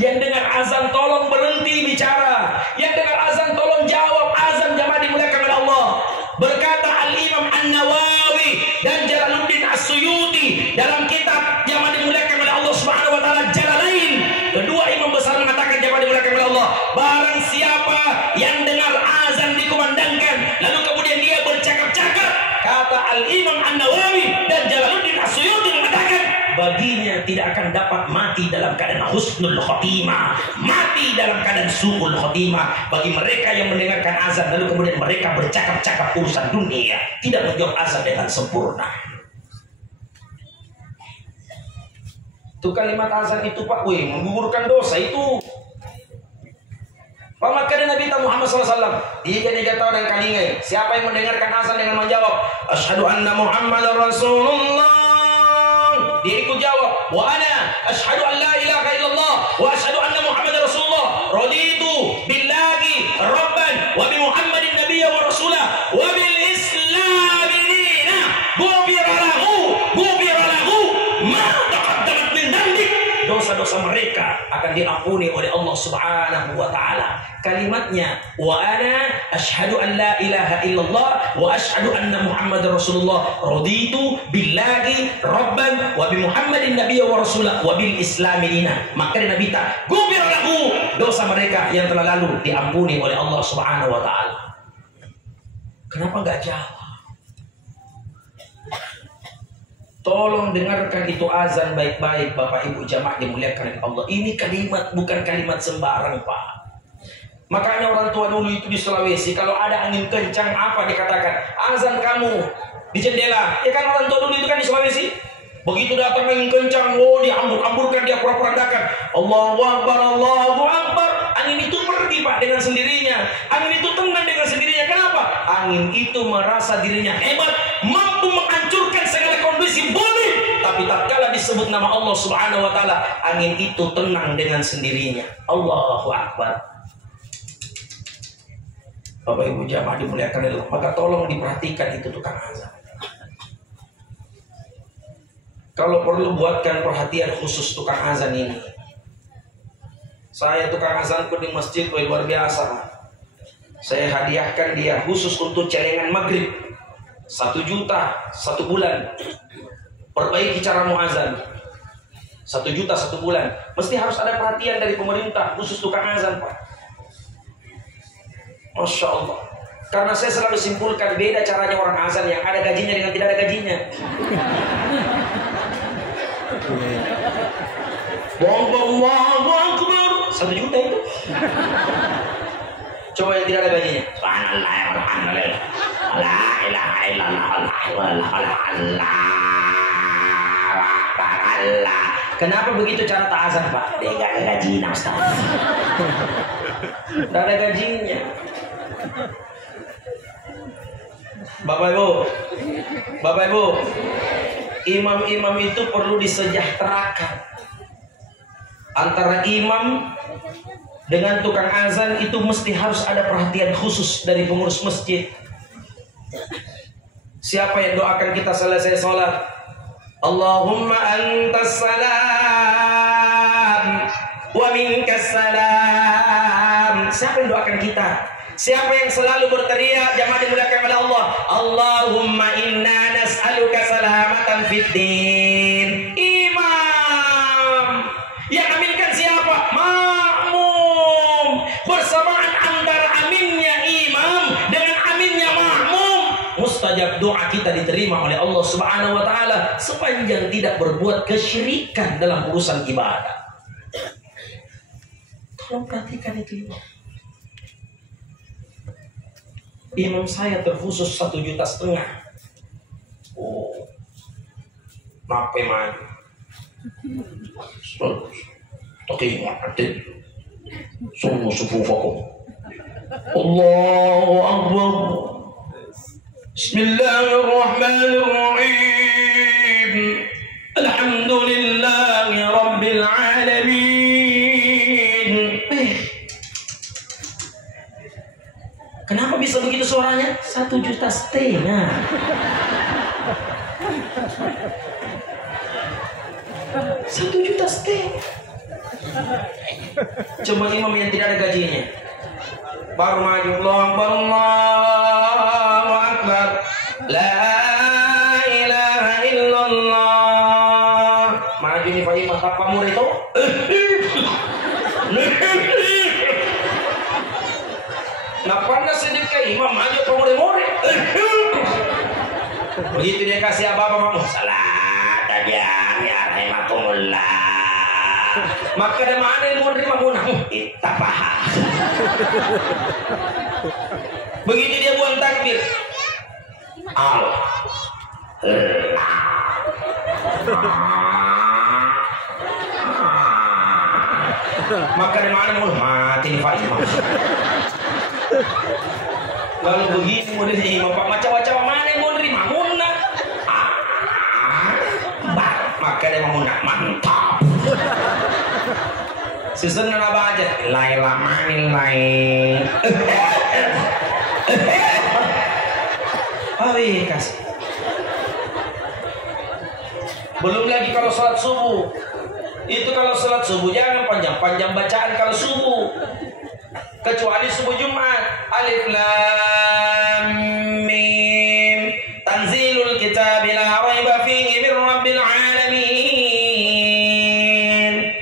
Yang dengar azan tolong berhenti bicara. Yang dengar azan tolong jawab azan jamaah dimuliakan oleh Allah. Berkata Al-Imam An-Nawawi dan Jalaluddin As-Suyuti dalam kitab jamaah dimuliakan oleh Allah Subhanahu wa Ta'ala Jalalain. Kedua imam besar mengatakan jamaah dimuliakan oleh Allah, barang siapa yang dengar azan dikumandangkan lalu kemudian dia bercakap-cakap, kata Al-Imam An-Nawawi dan Jalaluddin As-Suyuti mengatakan, baginya tidak akan dapat mati dalam keadaan husnul khotimah, mati dalam keadaan su'ul khotimah. Bagi mereka yang mendengarkan azan lalu kemudian mereka bercakap-cakap urusan dunia, tidak menjawab azan dengan sempurna. Itu kalimat azan itu Pak, menggugurkan dosa itu. Pamatkan Nabi Muhammad SAW di 3 tahun dan kalingai. Siapa yang mendengarkan azan dengan menjawab asyhadu anna Muhammadar Rasulullah, dia ikut jawab wa ana asyhadu an la ilaha illallah wa asyhadu anna Muhammadar Rasulullah, raditu billahi rabban wa bi Muhammadin nabiyya wa rasulah wa bil islam dina, ghufira lahu ma taqaddamat min dhanbi. Dosa-dosa mereka akan diampuni oleh Allah Subhanahu wa Ta'ala. Kalimatnya wa ana asyhadu an la ilaha illallah wa asyhadu anna Muhammadar Rasulullah, raditu billahi rabban wa bi Muhammadin nabiyya wa rasulah wa bil islam dina. Maka Nabi ta ghufira lahu, dosa mereka yang telah lalu diampuni oleh Allah Subhanahu wa Ta'ala. Kenapa enggak jawab? Tolong dengarkan itu azan baik-baik Bapak Ibu jamaah dimuliakan oleh Allah. Ini kalimat bukan kalimat sembarang Pak. Makanya orang tua dulu itu di Sulawesi kalau ada angin kencang apa dikatakan? Azan kamu di jendela. Ya kan orang tua dulu itu kan di Sulawesi. Begitu datang angin kencang, diambur-amburkan, dia pura-pura-dakan. Allahu Akbar, Allahu Akbar. Angin itu pergi Pak dengan sendirinya. Angin itu tenang dengan sendirinya. Kenapa? Angin itu merasa dirinya hebat, mampu menghancurkan segala kondisi bumi. Tapi tatkala disebut nama Allah Subhanahu wa Ta'ala, angin itu tenang dengan sendirinya. Allahu Akbar. Bapak Ibu jamaah dimuliakan Allah, maka tolong diperhatikan itu tukang azan. Kalau perlu buatkan perhatian khusus tukang azan ini. Saya tukang azan pun di masjid luar biasa. Saya hadiahkan dia khusus untuk celengan maghrib 1 juta 1 bulan. Perbaiki cara muazan 1 juta 1 bulan. Mesti harus ada perhatian dari pemerintah khusus tukang azan Pak. Masya Allah. Karena saya selalu simpulkan beda caranya orang azan yang ada gajinya dengan tidak ada gajinya. Allahu Akbar 1 juta itu. Coba yang tidak ada gajinya. Subhanallah, alhamdulillah, la ilaha illallah, Allah. Kenapa begitu cara ta'azan Pak? Dia gak ada gajinya Ustaz. Tidak ada gajinya. Bapak Ibu, imam-imam itu perlu disejahterakan. Antara imam dengan tukang azan itu mesti harus ada perhatian khusus dari pengurus masjid. Siapa yang doakan kita selesai sholat? Allahumma antas salam wa minkas salam. Siapa yang doakan kita? Siapa yang selalu berteriak jamaah dimuliakan oleh Allah? Allahumma inna nas'aluka salamatan fid din. Imam bersamaan antara aminnya imam dengan aminnya makmum, mustajab doa kita diterima oleh Allah Subhanahu wa taala sepanjang tidak berbuat kesyirikan dalam urusan ibadah. Tolong perhatikan itu. Imam saya terkhusus 1,5 juta. Oh, nape man? Tapi mati. Semua sufufakum. Allahu Akbar. Bismillahirrahmanirrahim. Alhamdulillahi Rabbil Alamin. Kenapa bisa begitu suaranya? 1,5 juta. 1,5 juta. Cuma imam yang tidak ada gajinya. Baru maju Allahu Akbar. La ilaha illallah. Maju ni Pak Imam apa murid itu? Napanda sedekah imam maju ke murid-murid. Begitu dia kasih apa-apa mamu. Salat aja ya rahimakumullah. Maka ada mana yang mau nerima munah? Kita paham. Begitu dia buang takbir, maka ada mana mau mati Pak Imam. Lalu begitu mau nerima Pak macam-macam mana yang mau nerima munah? Maka dia mau munah mantap. Susun apa aja? Laila manilai. Kasih. Belum lagi kalau salat subuh. Itu kalau salat subuh jangan panjang-panjang bacaan kalau subuh. Kecuali subuh Jumat. Alif lam mim. Tanzilul kitab la raiba fihi min rabbil alamin.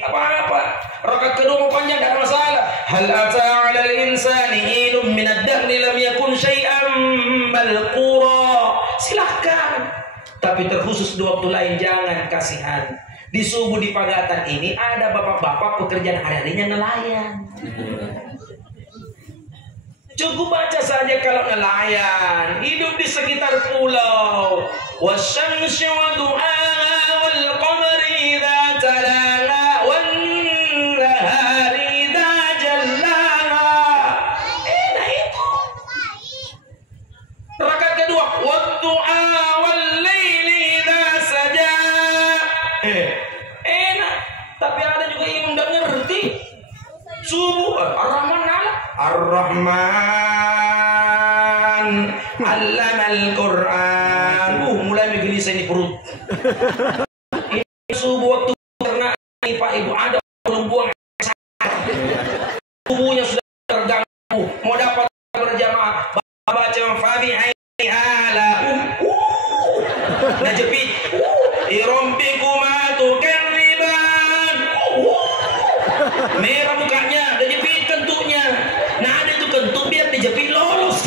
Apa-apa. Rakaat kedua mau panjang tidak masalah. Hal ata 'alal insani hinun min ad-dahri lam yakun syai'an malqura. Silakan. Tapi terkhusus di waktu lain jangan kasihan. Di subuh di Pagatan ini ada bapak-bapak pekerjaan hari-harinya nelayan. Cukup baca saja kalau nelayan, hidup di sekitar pulau. Wasyamsi wa duhaha wal qamari idza talaha wan nahari idza jallaha. Nah itu. Rakaat kedua, wa duha wal laili idza saja. Enak, tapi ada juga yang enggak ngerti. Subuh Ar-Rahman Ar-Rahman Allamal Quran. Mulai menggelisah ini perut. Ini subuh waktu karena ini Pak Ibu ada belum buang tubuhnya sudah terganggu. Mau dapat berjamaah baca Fabi Ala najepit Irompikumatu tukarriban. Merah mukanya, udah jepit kentutnya. Nah ada itu kentut biar dijepit lolos.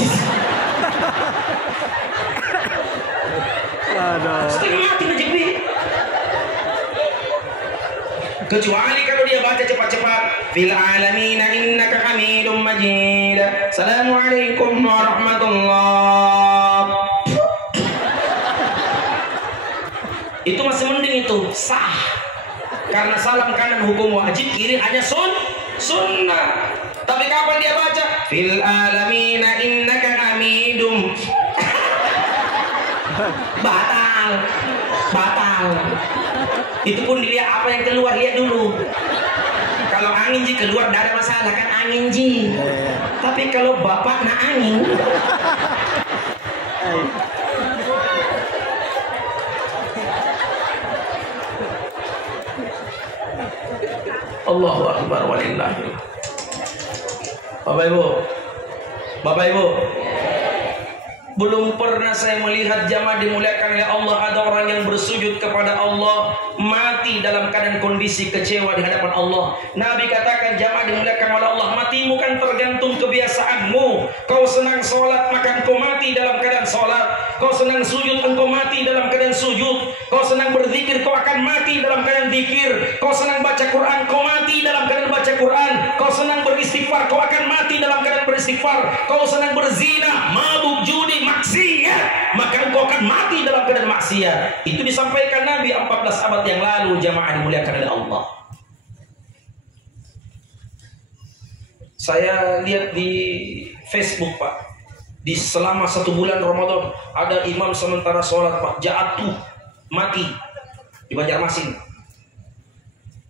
Setengah mati dijepit. Kecuali kalau dia baca cepat-cepat. Fil alamina innaka hamidum majid. Assalamualaikum warahmatullah. Itu masih mending itu sah. Karena salam kanan hukum wajib, kiri hanya sunnah. Tapi kapan dia baca? Fil alamina innaka hamidum. Batal. Itu pun dilihat apa yang keluar, lihat dulu. Kalau angin ji keluar tidak ada masalah kan angin ji. Tapi kalau bapak nak angin. Allahu Akbar walillahi. Bapak Ibu, belum pernah saya melihat jamaah dimuliakan oleh Allah ada orang yang bersujud kepada Allah mati dalam keadaan kondisi kecewa di hadapan Allah. Nabi katakan jamaah dimuliakan oleh Allah, matimu kan tergantung Kau senang sholat, maka engkau mati dalam keadaan sholat. Kau senang sujud, engkau mati dalam keadaan sujud. Kau senang berzikir, kau akan mati dalam keadaan zikir. Kau senang baca Quran, kau mati dalam keadaan baca Quran. Kau senang beristighfar, kau akan mati dalam keadaan beristighfar. Kau senang berzina, mabuk, judi, maksiat, maka engkau akan mati dalam keadaan maksiat. Itu disampaikan Nabi 14 abad yang lalu, jamaah dimuliakan oleh Allah. Saya lihat di Facebook, Pak, di selama 1 bulan Ramadan ada imam sementara sholat, Pak, jatuh mati di Banjarmasin.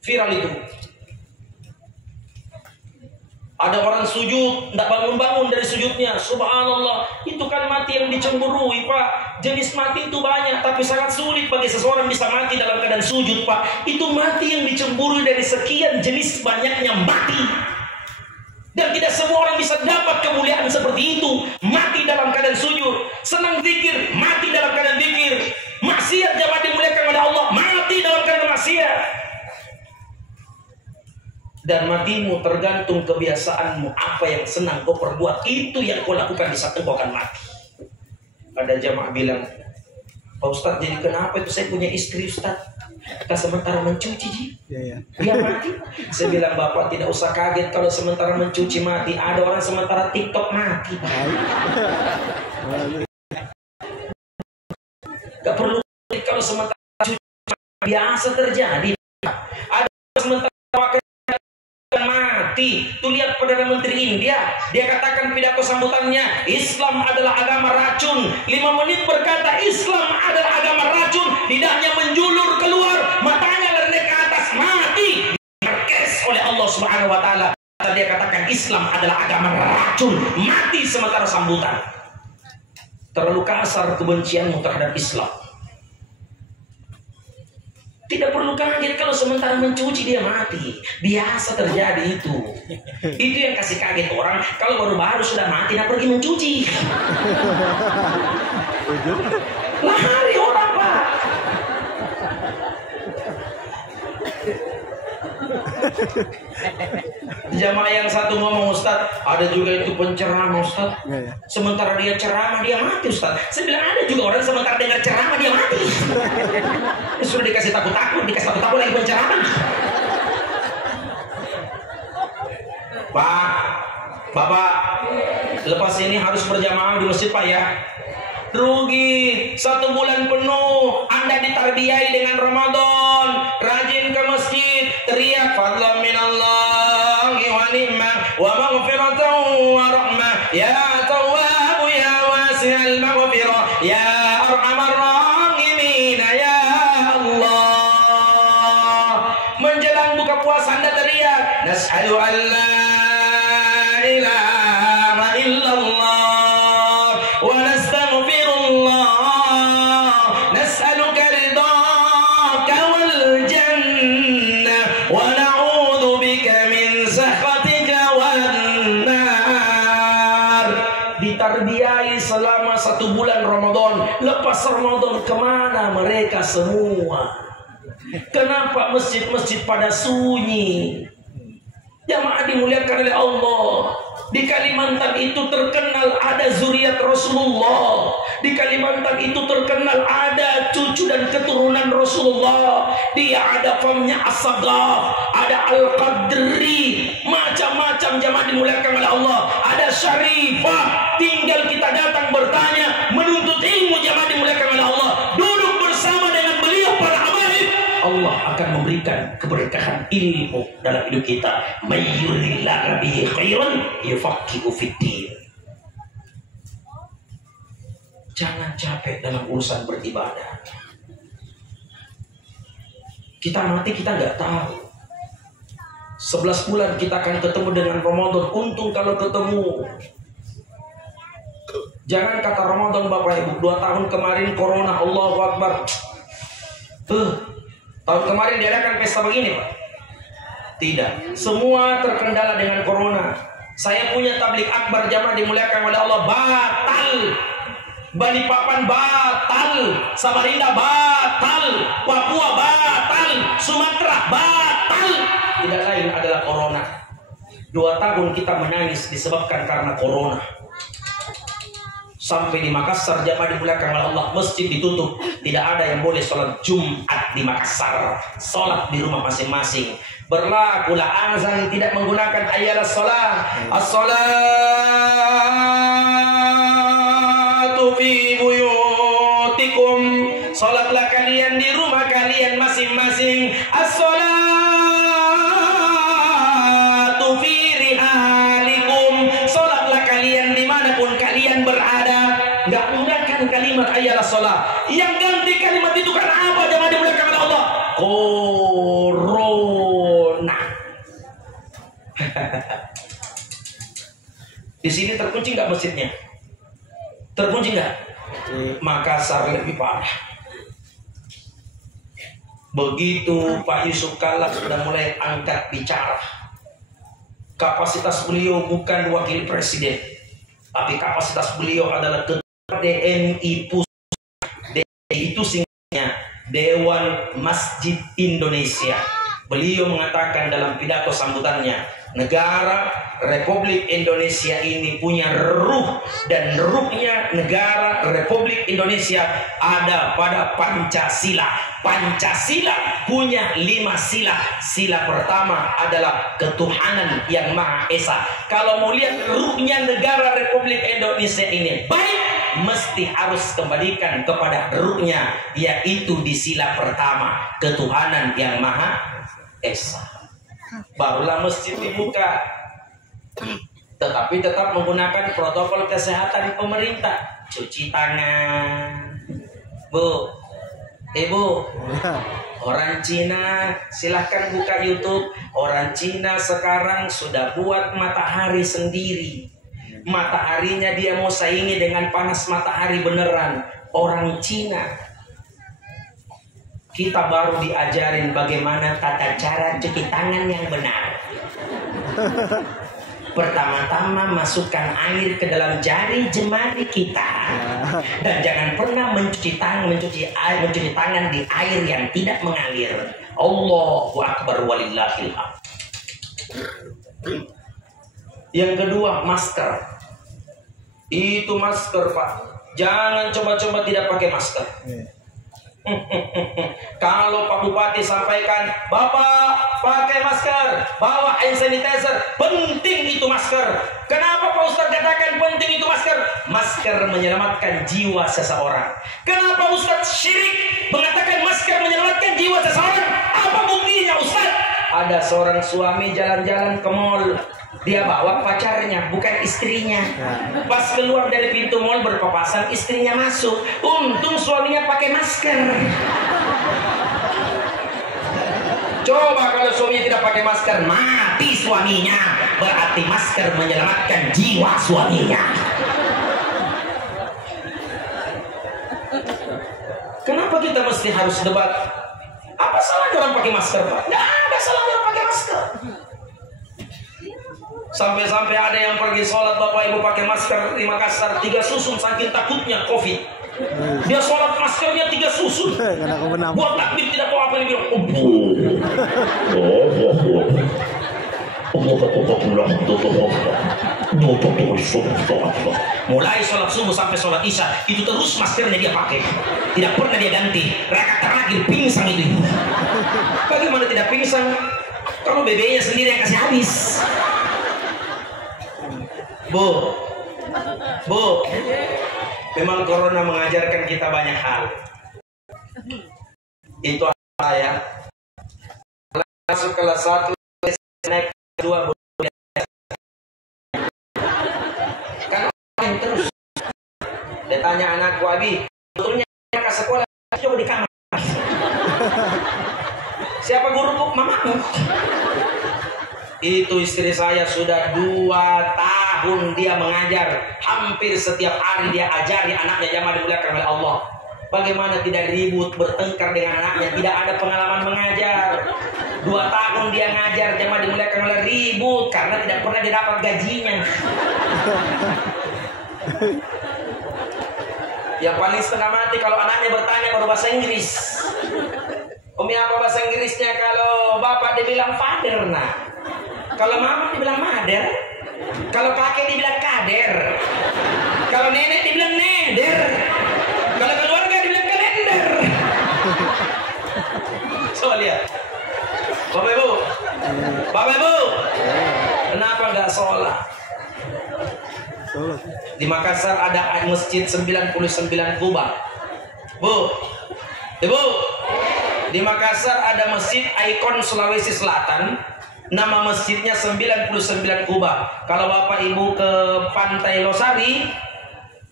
Viral itu. Ada orang sujud, tidak bangun-bangun dari sujudnya. Subhanallah, itu kan mati yang dicemburui, Pak. Jenis mati itu banyak, tapi sangat sulit bagi seseorang bisa mati dalam keadaan sujud, Pak. Itu mati yang dicemburui dari sekian jenis banyaknya mati. Dan tidak semua orang bisa dapat kemuliaan seperti itu. Mati dalam keadaan sujud. Senang zikir, mati dalam keadaan zikir. Maksiat jamaah dimuliakan oleh Allah, mati dalam keadaan maksiat. Dan matimu tergantung kebiasaanmu. Apa yang senang kau perbuat, itu yang kau lakukan di saat kau akan mati. Ada jamaah bilang, Pak Ustadz, jadi kenapa itu saya punya istri, Ustadz? Kita sementara mencuci, dia mati. Saya bilang, Bapak tidak usah kaget kalau sementara mencuci mati. Ada orang sementara TikTok mati. Gak perlu kalau sementara cuci biasa terjadi. Ada sementara mati. Tuh lihat Perdana Menteri India, dia katakan pidato sambutannya, Islam adalah agama racun. 5 menit berkata Islam adalah agama racun, lidahnya menjulur keluar, matanya lerdek ke atas, mati. Terkes oleh Allah Subhanahu wa taala. Dia katakan Islam adalah agama racun, mati sementara sambutan. Terlalu kasar kebencianmu terhadap Islam. Tidak perlu kaget kalau sementara mencuci dia mati. Biasa terjadi itu. Itu yang kasih kaget orang. Kalau baru-baru sudah mati, nah pergi mencuci. Lari orang, Pak. Jamaah yang satu ngomong, Ustaz, ada juga itu penceramah, Ustaz. Sementara dia ceramah, dia mati, Ustaz. Saya bilang ada juga orang sementara dengar ceramah, dia mati. Sudah dikasih takut-takut, lagi penceramah. Pak, Bapak, lepas ini harus berjamaah di masjid, Pak, ya. Rugi 1 bulan penuh Anda ditarbiyai dengan Ramadan, rajin ke masjid, teriak fadlan minallahi wa ni'mah wa maghfiratan wa rahmah, ya tawwab ya wasi'al maghfirah, ya arhamar rahimin, ya Allah. Menjelang buka puasa Anda teriak, nas'alu an la ilaha illallah wa nastaghfirullah, nas'aluka ridhaka wal jannah wa na'udzu bika min sakhatika wan nar. Ditarbiyai selama 1 bulan Ramadan. Lepas Ramadan kemana mereka semua? Kenapa masjid-masjid pada sunyi? Jamaah dimuliakan oleh Allah. Di Kalimantan itu terkenal ada zuriat Rasulullah. Di Kalimantan itu terkenal ada cucu dan keturunan Rasulullah. Dia ada famnya As-Sagaf, ada Al-Qadri, macam-macam jamaah dimuliakan oleh Allah. Ada Syarifah. Tinggal kita datang bertanya, menuntut ilmu, jamaah dimuliakan oleh Allah. Duduk bersama dengan beliau para habaib, Allah akan memberikan keberkahan ilmu dalam hidup kita. Mayyurillahu bihi khairan yufaqihu fiddin. Jangan capek dalam urusan beribadah. Kita mati kita nggak tahu. 11 bulan kita akan ketemu dengan Ramadan. Untung kalau ketemu. Jangan kata Ramadan Bapak Ibu, 2 tahun kemarin Corona, Allahu Akbar. Tahun kemarin diadakan pesta begini, Pak? Tidak. Semua terkendala dengan Corona. Saya punya tablik akbar jamaah dimuliakan oleh Allah, batal. Balikpapan batal, Samarinda batal, Papua batal, Sumatera batal. Tidak lain adalah Corona. 2 tahun kita menangis disebabkan karena Corona. Sampai di Makassar jamaah dimuliakan oleh Allah, masjid ditutup, tidak ada yang boleh sholat Jumat di Makassar, sholat di rumah masing-masing. Berlakulah azan tidak menggunakan ayalah sholat. As-sholatu fi buyutikum, sholatlah kalian di rumah kalian masing-masing. As-sholatu fi rihalikum, sholatlah kalian dimanapun kalian berada. Nggak menggunakan kalimat ayalah sholat, yang ganti kalimat itu kan apa jemaah dimuliakan oleh Allah? Corona. Di sini terkunci nggak masjidnya? Terkunci nggak? Makassar lebih parah. Begitu Pak Yusuf Kalla sudah mulai angkat bicara, kapasitas beliau bukan wakil presiden, tapi kapasitas beliau adalah ketua DMI Pusat. DMI itu singkatnya Dewan Masjid Indonesia. Beliau mengatakan dalam pidato sambutannya, negara Republik Indonesia ini punya ruh, dan ruhnya negara Republik Indonesia ada pada Pancasila. Pancasila punya 5 sila. Sila pertama adalah ketuhanan yang Maha Esa. Kalau mau lihat ruhnya negara Republik Indonesia ini baik, mesti harus kembalikan kepada ruhnya, yaitu di sila pertama, ketuhanan yang Maha Esa. Barulah masjid dibuka, tetapi tetap menggunakan protokol kesehatan pemerintah. Cuci tangan, Bu, Ibu. Orang Cina, silahkan buka YouTube. Orang Cina sekarang sudah buat matahari sendiri. Mataharinya dia mau saingi dengan panas matahari beneran. Orang Cina. Kita baru diajarin bagaimana tata cara cuci tangan yang benar. Pertama-tama masukkan air ke dalam jari jemari kita, dan jangan pernah mencuci tangan di air yang tidak mengalir. Allahu Akbar walillahil hamd. Yang kedua, masker. Itu masker, Pak. Jangan coba-coba tidak pakai masker. Kalau Pak Bupati sampaikan, Bapak pakai masker, bawa hand sanitizer, penting itu masker. Kenapa Pak Ustadz katakan penting itu masker? Masker menyelamatkan jiwa seseorang. Kenapa Ustadz syirik mengatakan masker menyelamatkan jiwa seseorang? Apa buktinya Ustadz? Ada seorang suami jalan-jalan ke mall, dia bawa pacarnya, bukan istrinya. Pas keluar dari pintu mall berpapasan, istrinya masuk. Untung suaminya pakai masker. Coba kalau suaminya tidak pakai masker, mati suaminya. Berarti masker menyelamatkan jiwa suaminya. Kenapa kita mesti harus debat? Apa salahnya orang pakai masker, Pak? Nggak ada salahnya orang pakai masker. Sampai-sampai ada yang pergi sholat Bapak Ibu pakai masker di Makassar 3 susun saking takutnya COVID. Dia sholat maskernya 3 susun. Buat takbir tidak tahu apa yang bilang. Mulai sholat subuh sampai sholat isya itu terus maskernya dia pakai, tidak pernah dia ganti. Rakaat terakhir pingsan itu. Bagaimana tidak pingsan kalau BB-nya sendiri yang kasih habis? Bu, memang corona mengajarkan kita banyak hal. Itu apa ya? Masuk kelas 1, naik 2, kan orang terus. Dia tanya anakku, Abi, betulnya ke sekolah coba di kamar. Siapa guru Bu? Mamamu. Itu istri saya sudah 2 tahun dia mengajar. Hampir setiap hari dia ajari anaknya jamaah dimuliakan oleh Allah. Bagaimana tidak ribut, bertengkar dengan anaknya, tidak ada pengalaman mengajar. 2 tahun dia ngajar jamaah dimuliakan oleh ribut karena tidak pernah didapat gajinya. Yang paling setengah mati kalau anaknya bertanya baru bahasa Inggris. Umi apa bahasa Inggrisnya? Kalau bapak dibilang father, nah. Kalau mama dibilang mother, kalau kakek dibilang kader, kalau nenek dibilang nenek. gak sholat. Di Makassar ada masjid 99 kubah. Bu, Ibu, di Makassar ada masjid ikon Sulawesi Selatan. Nama masjidnya 99 kubah. Kalau Bapak Ibu ke Pantai Losari,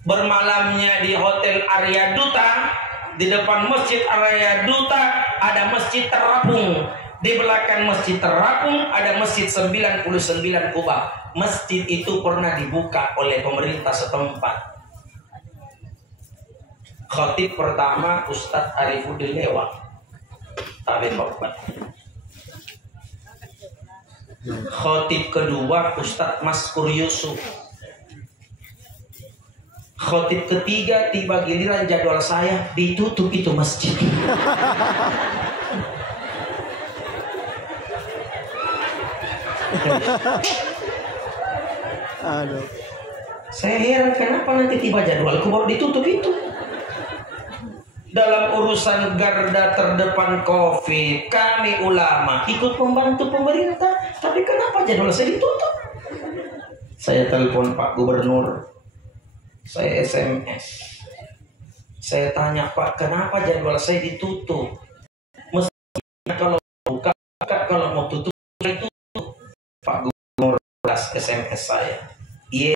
bermalamnya di Hotel Arya Duta, di depan Masjid Arya Duta ada Masjid Terapung. Di belakang Masjid Terapung ada Masjid 99 kubah. Masjid itu pernah dibuka oleh pemerintah setempat. Khatib pertama Ustadz Arifuddin Dewa, Tabib Bapak. Khatib kedua Ustadz Maskur Yusuf. Khatib ketiga tiba giliran jadwal saya, ditutup itu masjid. Aduh. Saya heran kenapa nanti tiba jadwalku baru ditutup itu. Dalam urusan garda terdepan COVID, kami ulama ikut membantu pemerintah, tapi kenapa jadwal saya ditutup? Saya telepon Pak Gubernur, saya SMS, saya tanya Pak, kenapa jadwal saya ditutup? Mestinya kalau buka, kalau mau tutup, saya tutup. Pak Gubernur balas SMS saya, iya,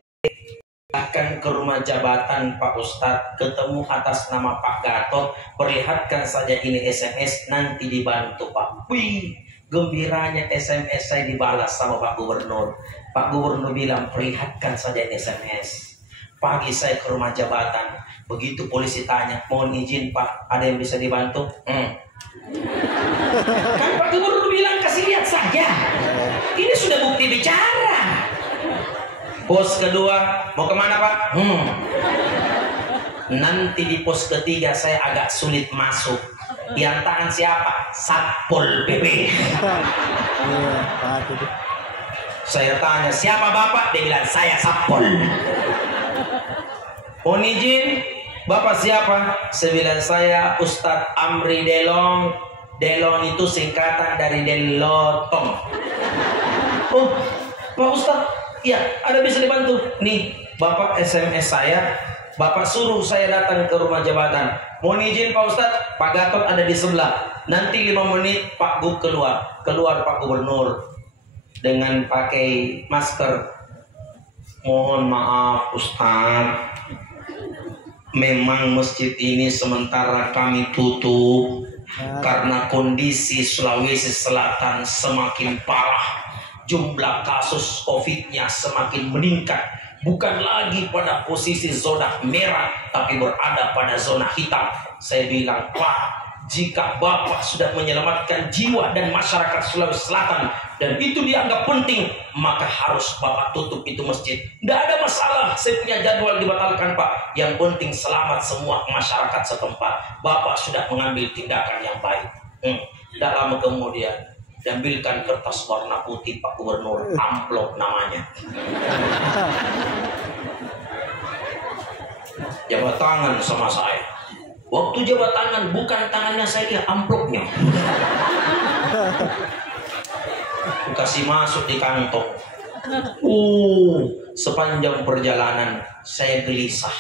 akan ke rumah jabatan Pak Ustadz, ketemu atas nama Pak Gatot, perlihatkan saja ini SMS, nanti dibantu Pak. Wih, gembiranya SMS saya dibalas sama Pak Gubernur. Pak Gubernur bilang, perlihatkan saja ini SMS. Pagi saya ke rumah jabatan, begitu polisi tanya, mohon izin Pak, ada yang bisa dibantu? Kan Pak Gubernur bilang, kasih lihat saja, ini sudah bukti bicara. Pos kedua, mau kemana Pak? Nanti di pos ketiga saya agak sulit masuk. Yang tangan siapa? Satpol PP. Saya tanya, siapa Bapak? Dia bilang, saya Satpol. Mohon izin, Bapak siapa? Saya bilang, saya Ustadz Amri Delong. Delong itu singkatan dari Delotong. Oh, Pak Ustadz, ya, ada bisa dibantu. Nih, Bapak SMS saya, Bapak suruh saya datang ke rumah jabatan. Mohon izin Pak Ustadz, Pak Gatot ada di sebelah. Nanti 5 menit Pak Gub keluar. Keluar Pak Gubernur dengan pakai masker. Mohon maaf Ustadz, memang masjid ini sementara kami tutup karena kondisi Sulawesi Selatan semakin parah. Jumlah kasus COVID-nya semakin meningkat, bukan lagi pada posisi zona merah, tapi berada pada zona hitam. Saya bilang, Pak, jika Bapak sudah menyelamatkan jiwa dan masyarakat Sulawesi Selatan, dan itu dianggap penting, maka harus Bapak tutup itu masjid. Tidak ada masalah, saya punya jadwal dibatalkan Pak. Yang penting selamat semua masyarakat setempat. Bapak sudah mengambil tindakan yang baik. Tidak lama kemudian, diambilkan kertas warna putih Pak Gubernur, amplop namanya. Jabat tangan sama saya. Waktu jabat tangan, bukan tangannya saya, dia amplopnya. Kasih masuk di kantong. Sepanjang perjalanan saya gelisah.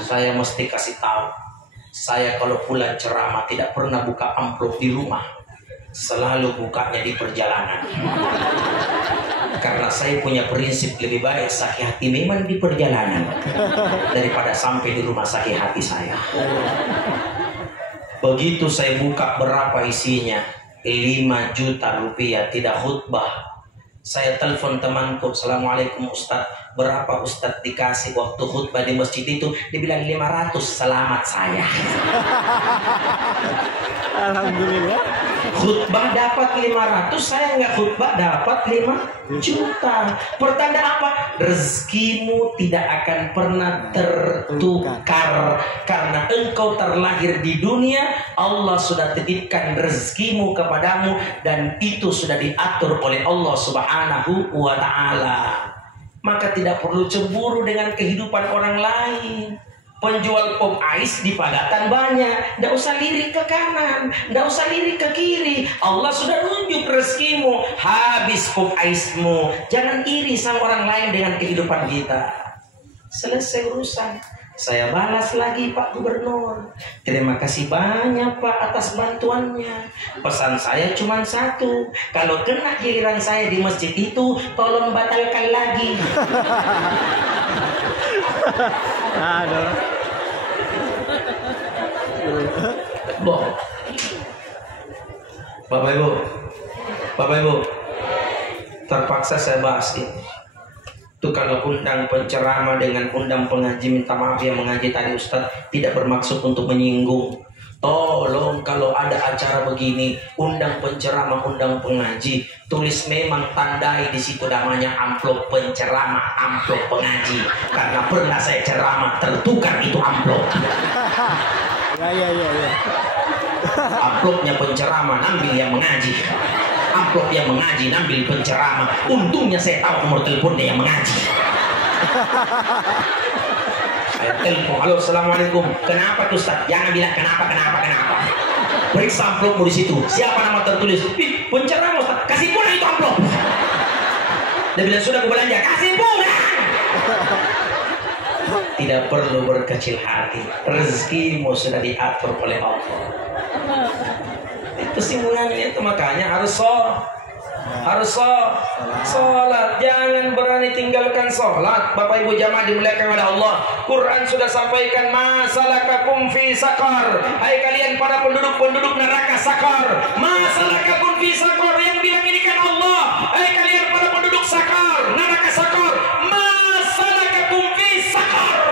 Saya mesti kasih tahu, saya kalau pulang ceramah tidak pernah buka amplop di rumah, selalu bukanya di perjalanan. Karena saya punya prinsip, lebih baik sakit hati memang di perjalanan daripada sampai di rumah sakit hati saya. Begitu saya buka, berapa isinya? 5 juta rupiah, tidak khutbah. Saya telepon temanku, Assalamualaikum Ustadz, berapa Ustadz dikasih waktu khutbah di masjid itu? Dia bilang 500, selamat saya. Alhamdulillah. Khutbah dapat 500, saya nggak khutbah dapat 5 juta. Pertanda apa? Rezekimu tidak akan pernah tertukar. Karena engkau terlahir di dunia, Allah sudah titipkan rezekimu kepadamu, dan itu sudah diatur oleh Allah Subhanahu wa Ta'ala. Maka tidak perlu cemburu dengan kehidupan orang lain. Penjual pop ice di Padatan banyak. Nggak usah lirik ke kanan, nggak usah lirik ke kiri. Allah sudah nunjuk rezekimu. Habis pop ice-mu. Jangan iri sama orang lain dengan kehidupan kita. Selesai urusan. Saya balas lagi Pak Gubernur. Terima kasih banyak Pak atas bantuannya. Pesan saya cuma satu. Kalau kena giliran saya di masjid itu, tolong batalkan lagi. Aduh. Boh. Bapak Ibu, terpaksa saya bahas ini. Itu kalau undang penceramah dengan undang pengaji, minta maaf yang mengaji tadi Ustaz, tidak bermaksud untuk menyinggung. Tolong kalau ada acara begini, undang penceramah, undang pengaji, tulis memang tandai di situ namanya amplop penceramah, amplop pengaji. Karena pernah saya ceramah tertukar itu amplop. Ya. Amplopnya penceramah, ambil yang mengaji. Amplop yang mengaji, ambil penceramah. Untungnya saya tahu nomor teleponnya yang mengaji. Saya telepon, halo assalamualaikum. Kenapa tuh Ustaz? Jangan bilang kenapa. Periksa amplopmu di situ. Siapa nama tertulis? Penceramah Ustaz. Kasih pulang itu amplop. Dia bilang sudah aku belanja. Kasih pulang. Tidak perlu berkecil hati. Rezekimu sudah diatur oleh Allah. Itu simpulannya itu, makanya harus sholat. Jangan berani tinggalkan sholat. Bapak Ibu jamaah dimuliakan oleh Allah. Quran sudah sampaikan, masalakakum fi sakar. Hai kalian para penduduk neraka sakar. Masalakakum fi sakar. Yang bilang ini kan Allah. Hai kalian para penduduk sakar, neraka sakar. Masalakakum fi sakar.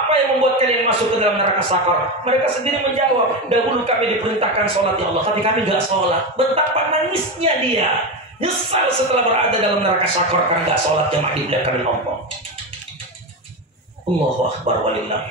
Apa yang membuat kalian masuk ke dalam neraka sakar? Mereka sendiri menjawab, dahulu kami diperintahkan sholat ya Allah, tapi kami gak sholat. Betapa nangisnya dia. Nyesal setelah berada dalam neraka sakar karena gak sholat jemaah di belakang Allah. Allahu Akbar walillah.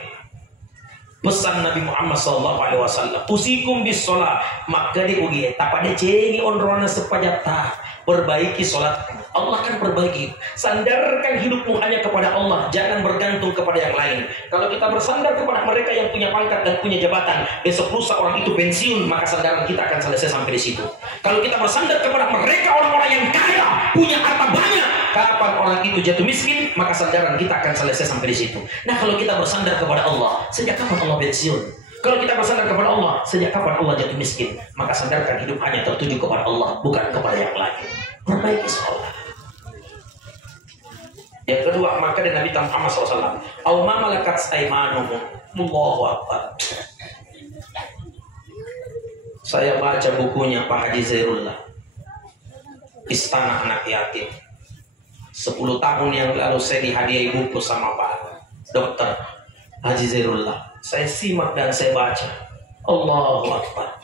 Pesan Nabi Muhammad SAW, usikum bis sholat. Maka diugi, tapada cengi onrona sepajat tah. Perbaiki sholat. Allah akan perbaiki. Sandarkan hidupmu hanya kepada Allah. Jangan bergantung kepada yang lain. Kalau kita bersandar kepada mereka yang punya pangkat dan punya jabatan, besok lusa orang itu pensiun, maka sandaran kita akan selesai sampai di situ. Kalau kita bersandar kepada mereka orang-orang yang kaya, punya harta banyak, kapan orang itu jatuh miskin, maka sandaran kita akan selesai sampai di situ. Nah, kalau kita bersandar kepada Allah, sejak kapan Allah pensiun? Kalau kita bersandar kepada Allah, sejak kapan Allah jatuh miskin? Maka sandarkan hidup hanya tertuju kepada Allah, bukan kepada yang lain. Perbaiki sholat. Yang kedua, maka dari Nabi Muhammad SAW, awma malakat aimanuhum. Allahu Akbar. Saya baca bukunya Pak Haji Zairullah, Istana Anak Yatim. 10 tahun yang lalu saya dihadiahi buku sama Pak Dokter Haji Zairullah. Saya simak dan saya baca. Allahu Akbar.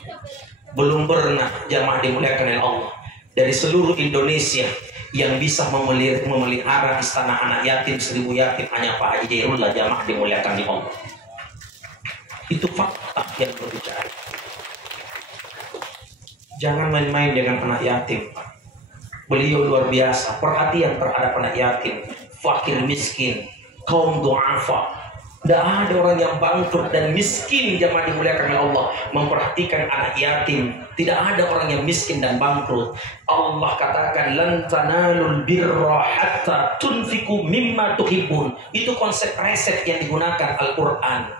Belum pernah jamaah dimuliakan oleh Allah dari seluruh Indonesia yang bisa memelihara istana anak yatim 1000 yatim hanya Pak Haji Zairullah, jamaah dimuliakan oleh Allah. Itu fakta yang berbicara. Jangan main-main dengan anak yatim. Beliau luar biasa, perhatian terhadap anak yatim, fakir miskin, kaum du'afa. Tidak ada orang yang bangkrut dan miskin jamaah dimuliakan oleh Allah memperhatikan anak yatim. Tidak ada orang yang miskin dan bangkrut. Allah katakan lan tanalul birra hatta tunfiqu mimma tuhibbun. Itu konsep resep yang digunakan Al-Qur'an.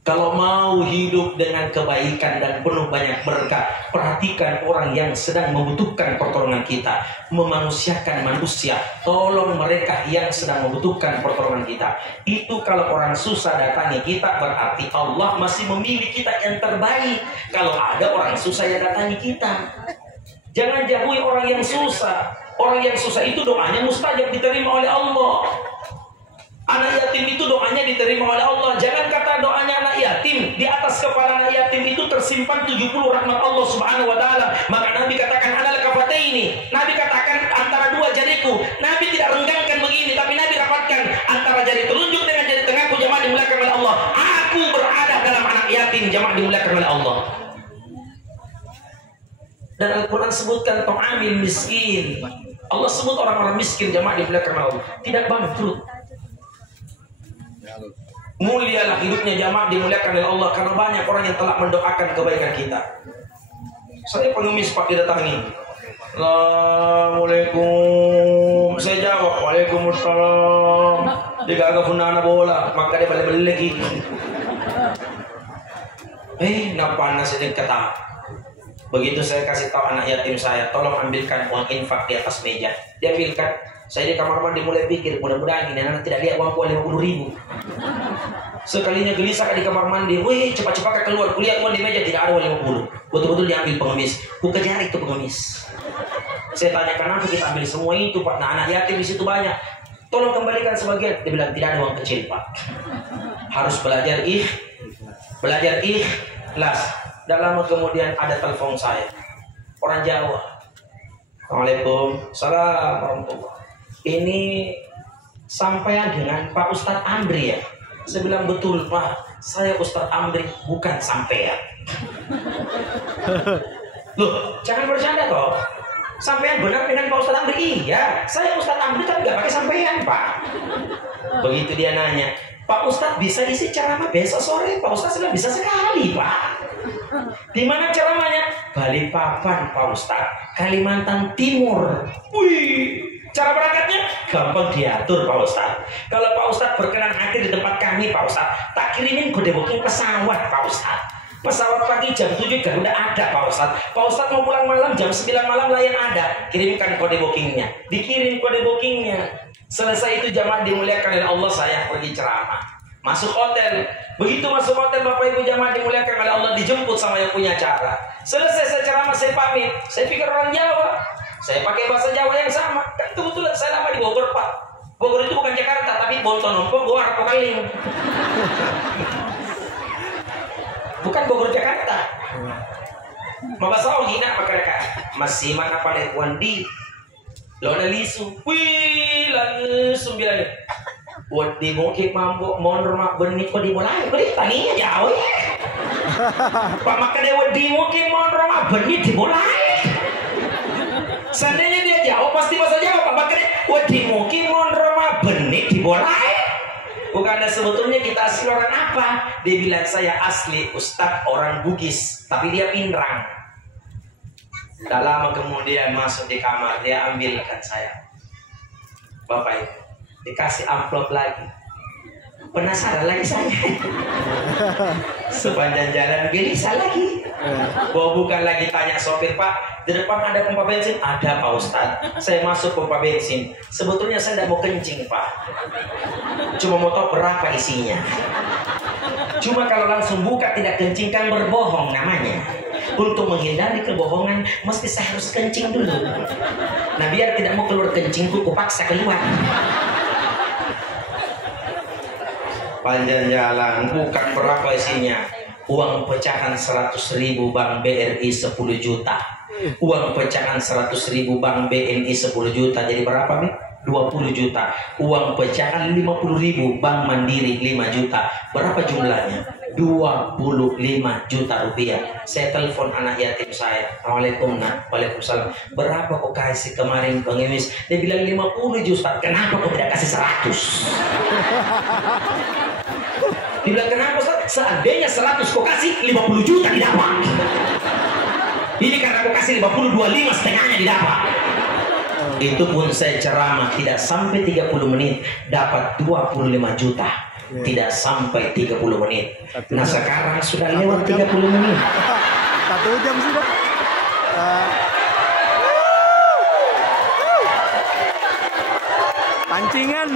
Kalau mau hidup dengan kebaikan dan penuh banyak berkah, perhatikan orang yang sedang membutuhkan pertolongan kita. Memanusiakan manusia, tolong mereka yang sedang membutuhkan pertolongan kita. Itu kalau orang susah datangi kita, berarti Allah masih memilih kita yang terbaik. Kalau ada orang susah yang datangi kita, jangan jauhi orang yang susah. Orang yang susah itu doanya mustajab, diterima oleh Allah. Anak yatim itu doanya diterima oleh Allah. Jangan kata doanya anak yatim, di atas kepala anak yatim itu tersimpan 70 rahmat Allah Subhanahu wa taala. Maka Nabi katakan anal kafataini. Nabi katakan antara dua jariku. Nabi tidak renggangkan begini, tapi Nabi rapatkan antara jari telunjuk dengan jari tengahku, jamaah dimuliakan oleh Allah. Aku berada dalam anak yatim, jamaah dimuliakan oleh Allah. Dan Al-Quran sebutkan tu'amil miskin. Allah sebut orang-orang miskin, jamaah dimuliakan oleh Allah, tidak bangkrut. Mulialah hidupnya jamaah dimuliakan oleh Allah, karena banyak orang yang telah mendoakan kebaikan kita. Saya pengemis Pak didatangi, Assalamualaikum. Saya jawab, Waalaikumsalam. Dia agak punana bola, maka dia balik lagi. Panas ini kata. Begitu saya kasih tahu anak yatim saya, tolong ambilkan uang infak di atas meja. Dia ambilkan. Saya di kamar mandi mulai pikir, mudah-mudahan ini anak tidak lihat uangku 50.000. Sekalinya gelisah di kamar mandi, wih cepat-cepat keluar, kulihat uang di meja tidak ada uang 50. Betul-betul diambil pengemis. Ku kejar itu pengemis. Saya tanya kenapa kita ambil semua itu Pak? Nah, anak yatim di situ banyak. Tolong kembalikan sebagian. Dia bilang tidak ada uang kecil Pak. Harus belajar ikhlas. Tidak lama kemudian ada telepon saya, orang Jawa. Assalamualaikum, salam warahmatullahi. Ini sampaian dengan Pak Ustadz Amri ya? Saya bilang betul Pak, saya Ustadz Amri bukan sampean. Loh, jangan bercanda toh. Sampean benar dengan Pak Ustadz Amri? Iya, saya Ustadz Amri tapi nggak pakai sampean Pak. Begitu dia nanya, Pak Ustadz bisa isi ceramah besok sore? Pak Ustadz bilang bisa sekali Pak. Di mana ceramahnya? Balikpapan Pak Ustadz, Kalimantan Timur. Wih, cara berangkatnya gampang diatur Pak Ustadz. Kalau Pak Ustadz berkenan hadir di tempat kami Pak Ustadz, tak kirimin kode booking pesawat Pak Ustadz. Pesawat pagi jam 7 udah ada Pak Ustadz. Pak Ustadz mau pulang malam jam 9 malam layan ada. Kirimkan kode bookingnya. Dikirim kode bookingnya. Selesai itu jamaah dimuliakan oleh Allah, saya pergi ceramah. Masuk hotel. Begitu masuk hotel Bapak Ibu jamaah dimuliakan oleh Allah, dijemput sama yang punya acara. Selesai saya ceramah, saya pamit. Saya pikir orang Jawa. Saya pakai bahasa Jawa yang sama. Kan kebetulan saya lama di Bogor Pak. Bogor itu bukan Jakarta, tapi Bontonompo, Goa, Pokaling. Bukan Bogor Jakarta. Mabasao gina pakai masih mana pada Wandi. Lona lisu. Wih, lagi 9. Wadi mungkin mampu monor benih kok dimulai, beri taninya jauh ya. Pak makan wadi mungkin monor benih dimulai. Seandainya dia jauh pasti bahasa Jawa Pak makan wadi mungkin monor benih dimulai. Bukan sebetulnya kita asli orang apa? Dia bilang saya asli Ustadz orang Bugis, tapi dia Pinrang. Tak lama kemudian masuk di kamar, dia ambilkan saya. Bapak Ibu, dikasih amplop lagi. Penasaran lagi saya. Sepanjang jalan gelisah lagi. Gua bukan lagi tanya sopir, Pak, di depan ada pompa bensin? Ada Pak Ustadz. Saya masuk pompa bensin. Sebetulnya saya tidak mau kencing Pak. Cuma mau tahu berapa isinya. Cuma kalau langsung buka tidak kencing kan berbohong namanya. Untuk menghindari kebohongan mesti saya harus kencing dulu. Nah biar tidak mau keluar kencingku, kupaksa keluar. Panjang jalan, bukan berapa isinya. Uang pecahan 100.000 Bank BRI 10 juta. Uang pecahan 100.000 Bank BNI 10 juta. Jadi berapa nih? 20 juta. Uang pecahan 50.000 Bank Mandiri 5 juta. Berapa jumlahnya? 25 juta rupiah. Saya telepon anak yatim saya. Assalamualaikum nak. Waalaikumsalam. Berapa kau kasih kemarin pengemis? Dia bilang 50 juta. Kenapa kau tidak kasih 100? Dia bilang kenapa Ustaz? Seandainya 100 kau kasih 50 juta didapat. Ini karena kau kasih 50, 25 setengahnya didapat. Itu pun saya ceramah tidak sampai 30 menit dapat 25 juta. Tidak sampai 30 menit. Nah sekarang sudah lewat 30 menit. 1 jam sudah. Pancingan.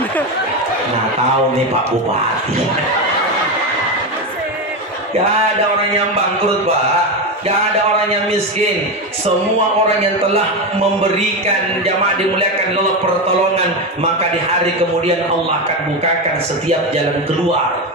Nah tahu nih Pak Bupati. Gak ada orang yang bangkrut Pak. Gak ada orang yang miskin. Semua orang yang telah memberikan jamaah dimuliakan Allah pertolongan, maka di hari kemudian Allah akan bukakan setiap jalan keluar.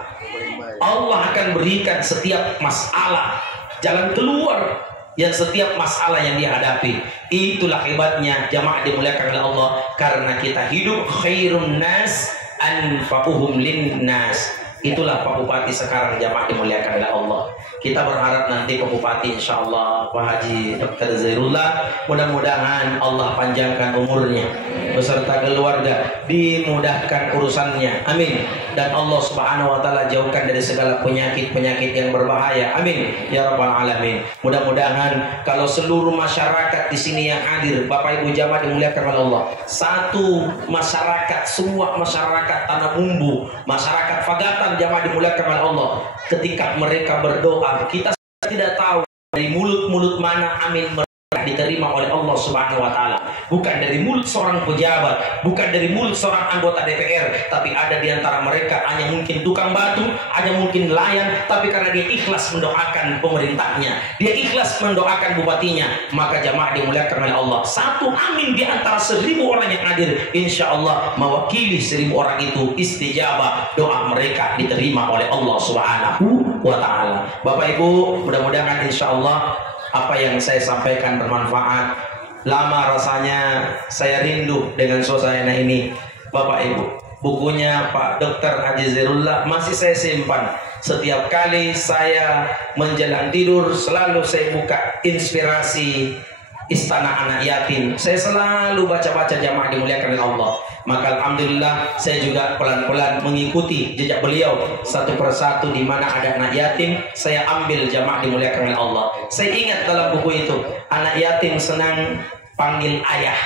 Allah akan berikan setiap masalah jalan keluar, yang setiap masalah yang dihadapi. Itulah hebatnya jamaah dimuliakan oleh Allah, karena kita hidup khairun nas anfa'uhum linnas. Itulah Pak Bupati sekarang jamaah dimuliakan oleh Allah. Kita berharap nanti Pak Bupati insya Allah Pak Haji Dr. Zairullah, mudah-mudahan Allah panjangkan umurnya, beserta keluarga dimudahkan urusannya, amin. Dan Allah Subhanahu wa taala jauhkan dari segala penyakit-penyakit yang berbahaya, amin ya rabbal alamin. Mudah-mudahan kalau seluruh masyarakat di sini yang hadir, Bapak Ibu jamaah dimuliakan oleh Allah, satu masyarakat, semua masyarakat Tanah Bumbu, masyarakat Fagatan jamaah dimuliakan oleh Allah, ketika mereka berdoa, kita tidak tahu dari mulut-mulut mana amin diterima oleh Allah Subhanahu wa taala. Bukan dari mulut seorang pejabat, bukan dari mulut seorang anggota DPR, tapi ada di antara mereka hanya mungkin tukang batu, hanya mungkin nelayan, tapi karena dia ikhlas mendoakan pemerintahnya, dia ikhlas mendoakan bupatinya, maka jamaah dimuliakan oleh Allah, satu amin di antara 1000 orang yang hadir, insya Allah mewakili 1000 orang itu, istijabah doa mereka diterima oleh Allah Subhanahu wa taala. Bapak Ibu, mudah-mudahan insya Allah apa yang saya sampaikan bermanfaat. Lama rasanya saya rindu dengan suasana ini. Bapak Ibu, bukunya Pak Dr. Haji Zerullah masih saya simpan. Setiap kali saya menjelang tidur selalu saya buka Inspirasi Istana Anak Yatim. Saya selalu baca-baca jamaah dimuliakan oleh Allah. Maka alhamdulillah saya juga pelan-pelan mengikuti jejak beliau satu persatu. Di mana ada anak yatim, saya ambil jamaah dimuliakan oleh Allah. Saya ingat dalam buku itu, anak yatim senang panggil ayah.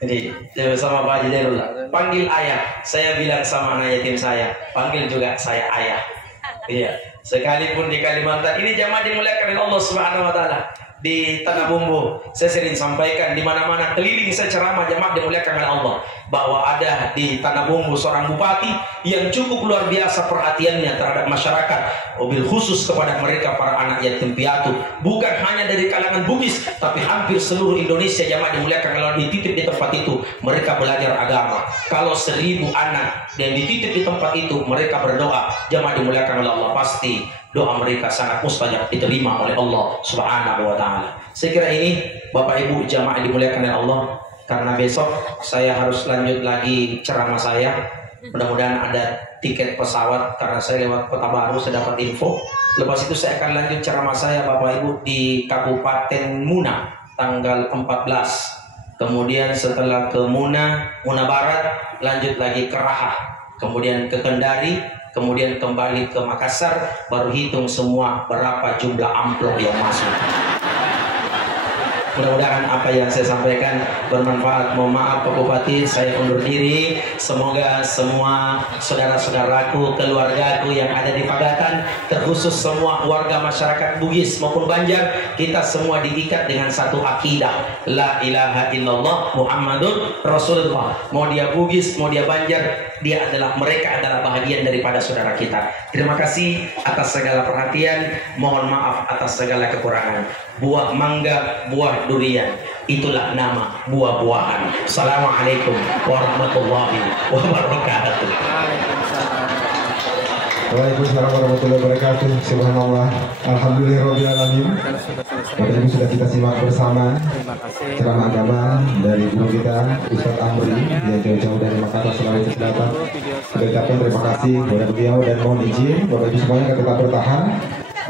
Jadi bersama Pak Haji Zerullah, panggil ayah. Saya bilang sama anak yatim saya, panggil juga saya ayah. Iya, sekalipun di Kalimantan ini jamaah dimuliakan oleh Allah Subhanahu wa taala. Di Tanah Bumbu saya sering sampaikan, di mana-mana keliling saya ceramah jamaah dimuliakan oleh Allah, bahwa ada di Tanah Bumbu seorang bupati yang cukup luar biasa perhatiannya terhadap masyarakat, mobil khusus kepada mereka para anak yatim piatu, bukan hanya dari kalangan Bugis, tapi hampir seluruh Indonesia jamaah dimuliakan oleh Allah dititip di tempat itu. Mereka belajar agama. Kalau 1000 anak dan dititip di tempat itu, mereka berdoa, jamaah dimuliakan oleh Allah, pasti doa mereka sangat mustajab, diterima oleh Allah Subhanahu wa taala. Saya kira ini Bapak Ibu jamaah dimuliakan oleh Allah, karena besok saya harus lanjut lagi ceramah saya. Mudah-mudahan ada tiket pesawat karena saya lewat Kota Baru, saya dapat info. Lepas itu saya akan lanjut ceramah saya Bapak Ibu di Kabupaten Muna tanggal 14. Kemudian setelah ke Muna Barat, lanjut lagi ke Raha, kemudian ke Kendari, kemudian kembali ke Makassar, baru hitung semua berapa jumlah amplop yang masuk. Mudah-mudahan apa yang saya sampaikan bermanfaat. Mohon maaf Pak Bupati, saya undur diri. Semoga semua saudara-saudaraku, keluargaku yang ada di Pagatan, terkhusus semua warga masyarakat Bugis maupun Banjar, kita semua diikat dengan satu akidah, la ilaha illallah Muhammadun Rasulullah. Mau dia Bugis, mau dia Banjar, mereka adalah bahagian daripada saudara kita. Terima kasih atas segala perhatian, mohon maaf atas segala kekurangan. Buah mangga, buah durian, itulah nama buah-buahan. Assalamualaikum warahmatullahi wabarakatuh. Waalaikumsalam warahmatullahi wabarakatuh. Subhanallah, alhamdulillahirabbil alamin. Bapak Ibu sudah kita simak bersama ceramah agama dari guru kita Ustadz Amri yang jauh-jauh dari Makassar, Sulawesi Selatan. Kita ucapkan terima kasih kepada beliau dan mohon izin Bapak Ibu semuanya tetap bertahan